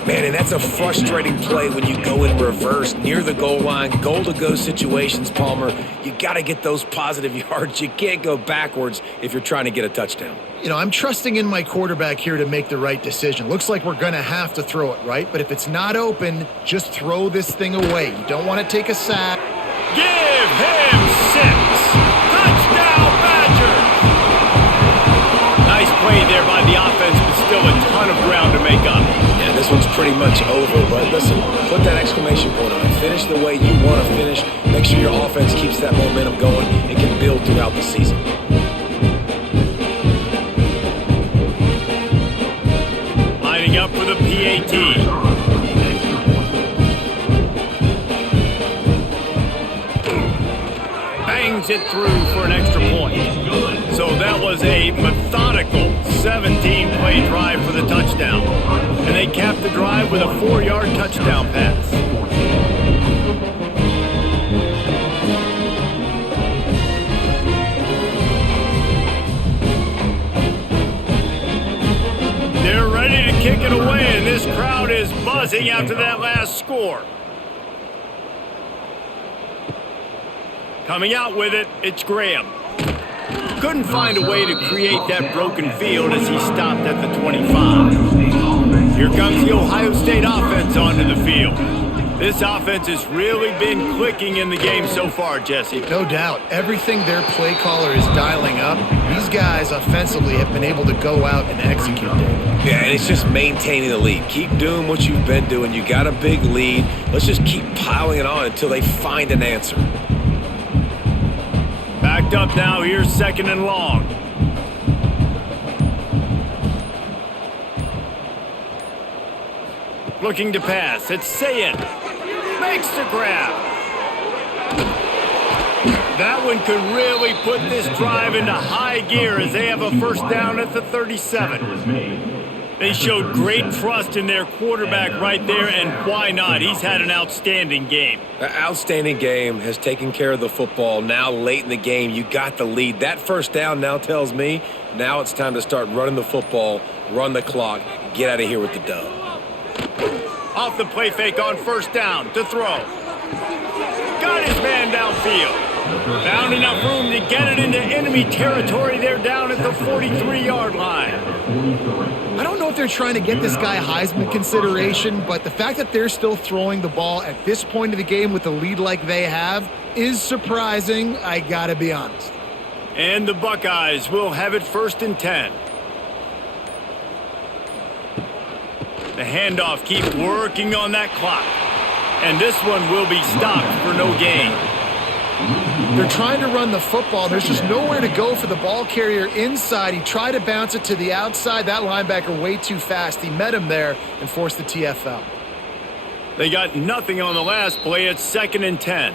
Man, and that's a frustrating play when you go in reverse near the goal line, goal-to-go situations, Palmer. You got to get those positive yards. You can't go backwards if you're trying to get a touchdown. You know, I'm trusting in my quarterback here to make the right decision. Looks like we're going to have to throw it, right? But if it's not open, just throw this thing away. You don't want to take a sack. Give him 6. Touchdown, Badgers! Nice play there by the offense, but still a ton of ground to make up. Yeah, this one's pretty much over, but listen, put that exclamation point on it. Finish the way you want to finish. Make sure your offense keeps that momentum going and can build throughout the season. Lining up for the PAT. Bangs it through for an extra point. So that was a methodical 17-play drive for the touchdown. And they capped the drive with a 4-yard touchdown pass. They're ready to kick it away, and this crowd is buzzing after that last score. Coming out with it, it's Graham. Couldn't find a way to create that broken field as he stopped at the 25. Here comes the Ohio State offense onto the field. This offense has really been clicking in the game so far, Jesse. No doubt. Everything their play caller is dialing up, these guys offensively have been able to go out and execute. Yeah, and it's just maintaining the lead. Keep doing what you've been doing. You got a big lead. Let's just keep piling it on until they find an answer. Backed up now, here's 2nd and long. Looking to pass, it's Sayin. Makes the grab. That one could really put this drive into high gear as they have a first down at the 37. They showed great trust in their quarterback right there, and why not? He's had an outstanding game. An outstanding game, has taken care of the football. Now late in the game, you got the lead. That first down now tells me now it's time to start running the football, run the clock, get out of here with the dub. Off the play fake on first down to throw. Got his man downfield. Found enough room to get it into enemy territory. They're down at the 43-yard line. I don't know if they're trying to get this guy Heisman consideration, but the fact that they're still throwing the ball at this point of the game with a lead like they have is surprising, I gotta be honest. And the Buckeyes will have it 1st and 10. The handoff, keep working on that clock. And this one will be stopped for no gain. They're trying to run the football. There's just nowhere to go for the ball carrier inside. He tried to bounce it to the outside. That linebacker way too fast. He met him there and forced the TFL. They got nothing on the last play. It's 2nd and 10.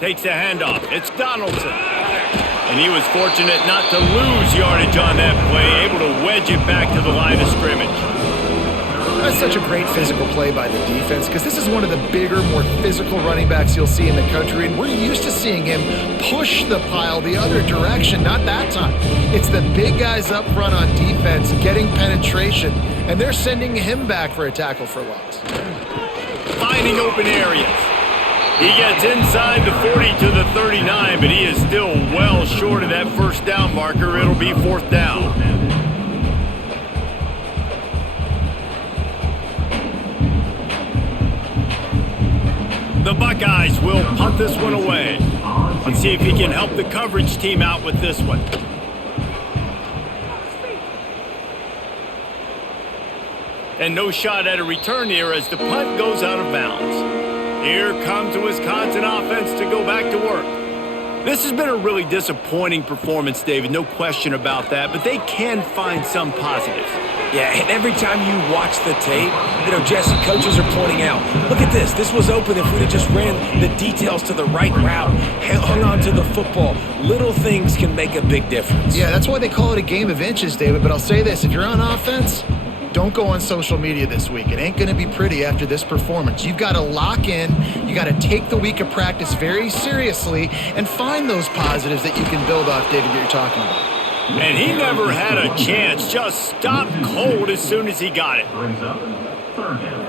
Takes the handoff. It's Donaldson. And he was fortunate not to lose yardage on that play, able to wedge it back to the line of scrimmage. That's such a great physical play by the defense because this is one of the bigger, more physical running backs you'll see in the country, and we're used to seeing him push the pile the other direction. Not that time. It's the big guys up front on defense getting penetration, and they're sending him back for a tackle for loss. Finding open areas. He gets inside the 40 to the 39, but he is still well short of that first down marker. It'll be 4th down. The Buckeyes will punt this one away. Let's see if he can help the coverage team out with this one. And no shot at a return here as the punt goes out of bounds. Here comes the Wisconsin offense to go back to work. This has been a really disappointing performance, David, no question about that, but they can find some positives. Yeah, and every time you watch the tape, Jesse, coaches are pointing out, look at this. This was open if we'd have just ran the details to the right route, hung on to the football. Little things can make a big difference. Yeah, that's why they call it a game of inches, David, but I'll say this. If you're on offense, don't go on social media this week. It ain't going to be pretty after this performance. You've got to lock in. You got to take the week of practice very seriously and find those positives that you can build off, David, that you're talking about. And he never had a chance. Just stopped cold as soon as he got it. Brings up third down.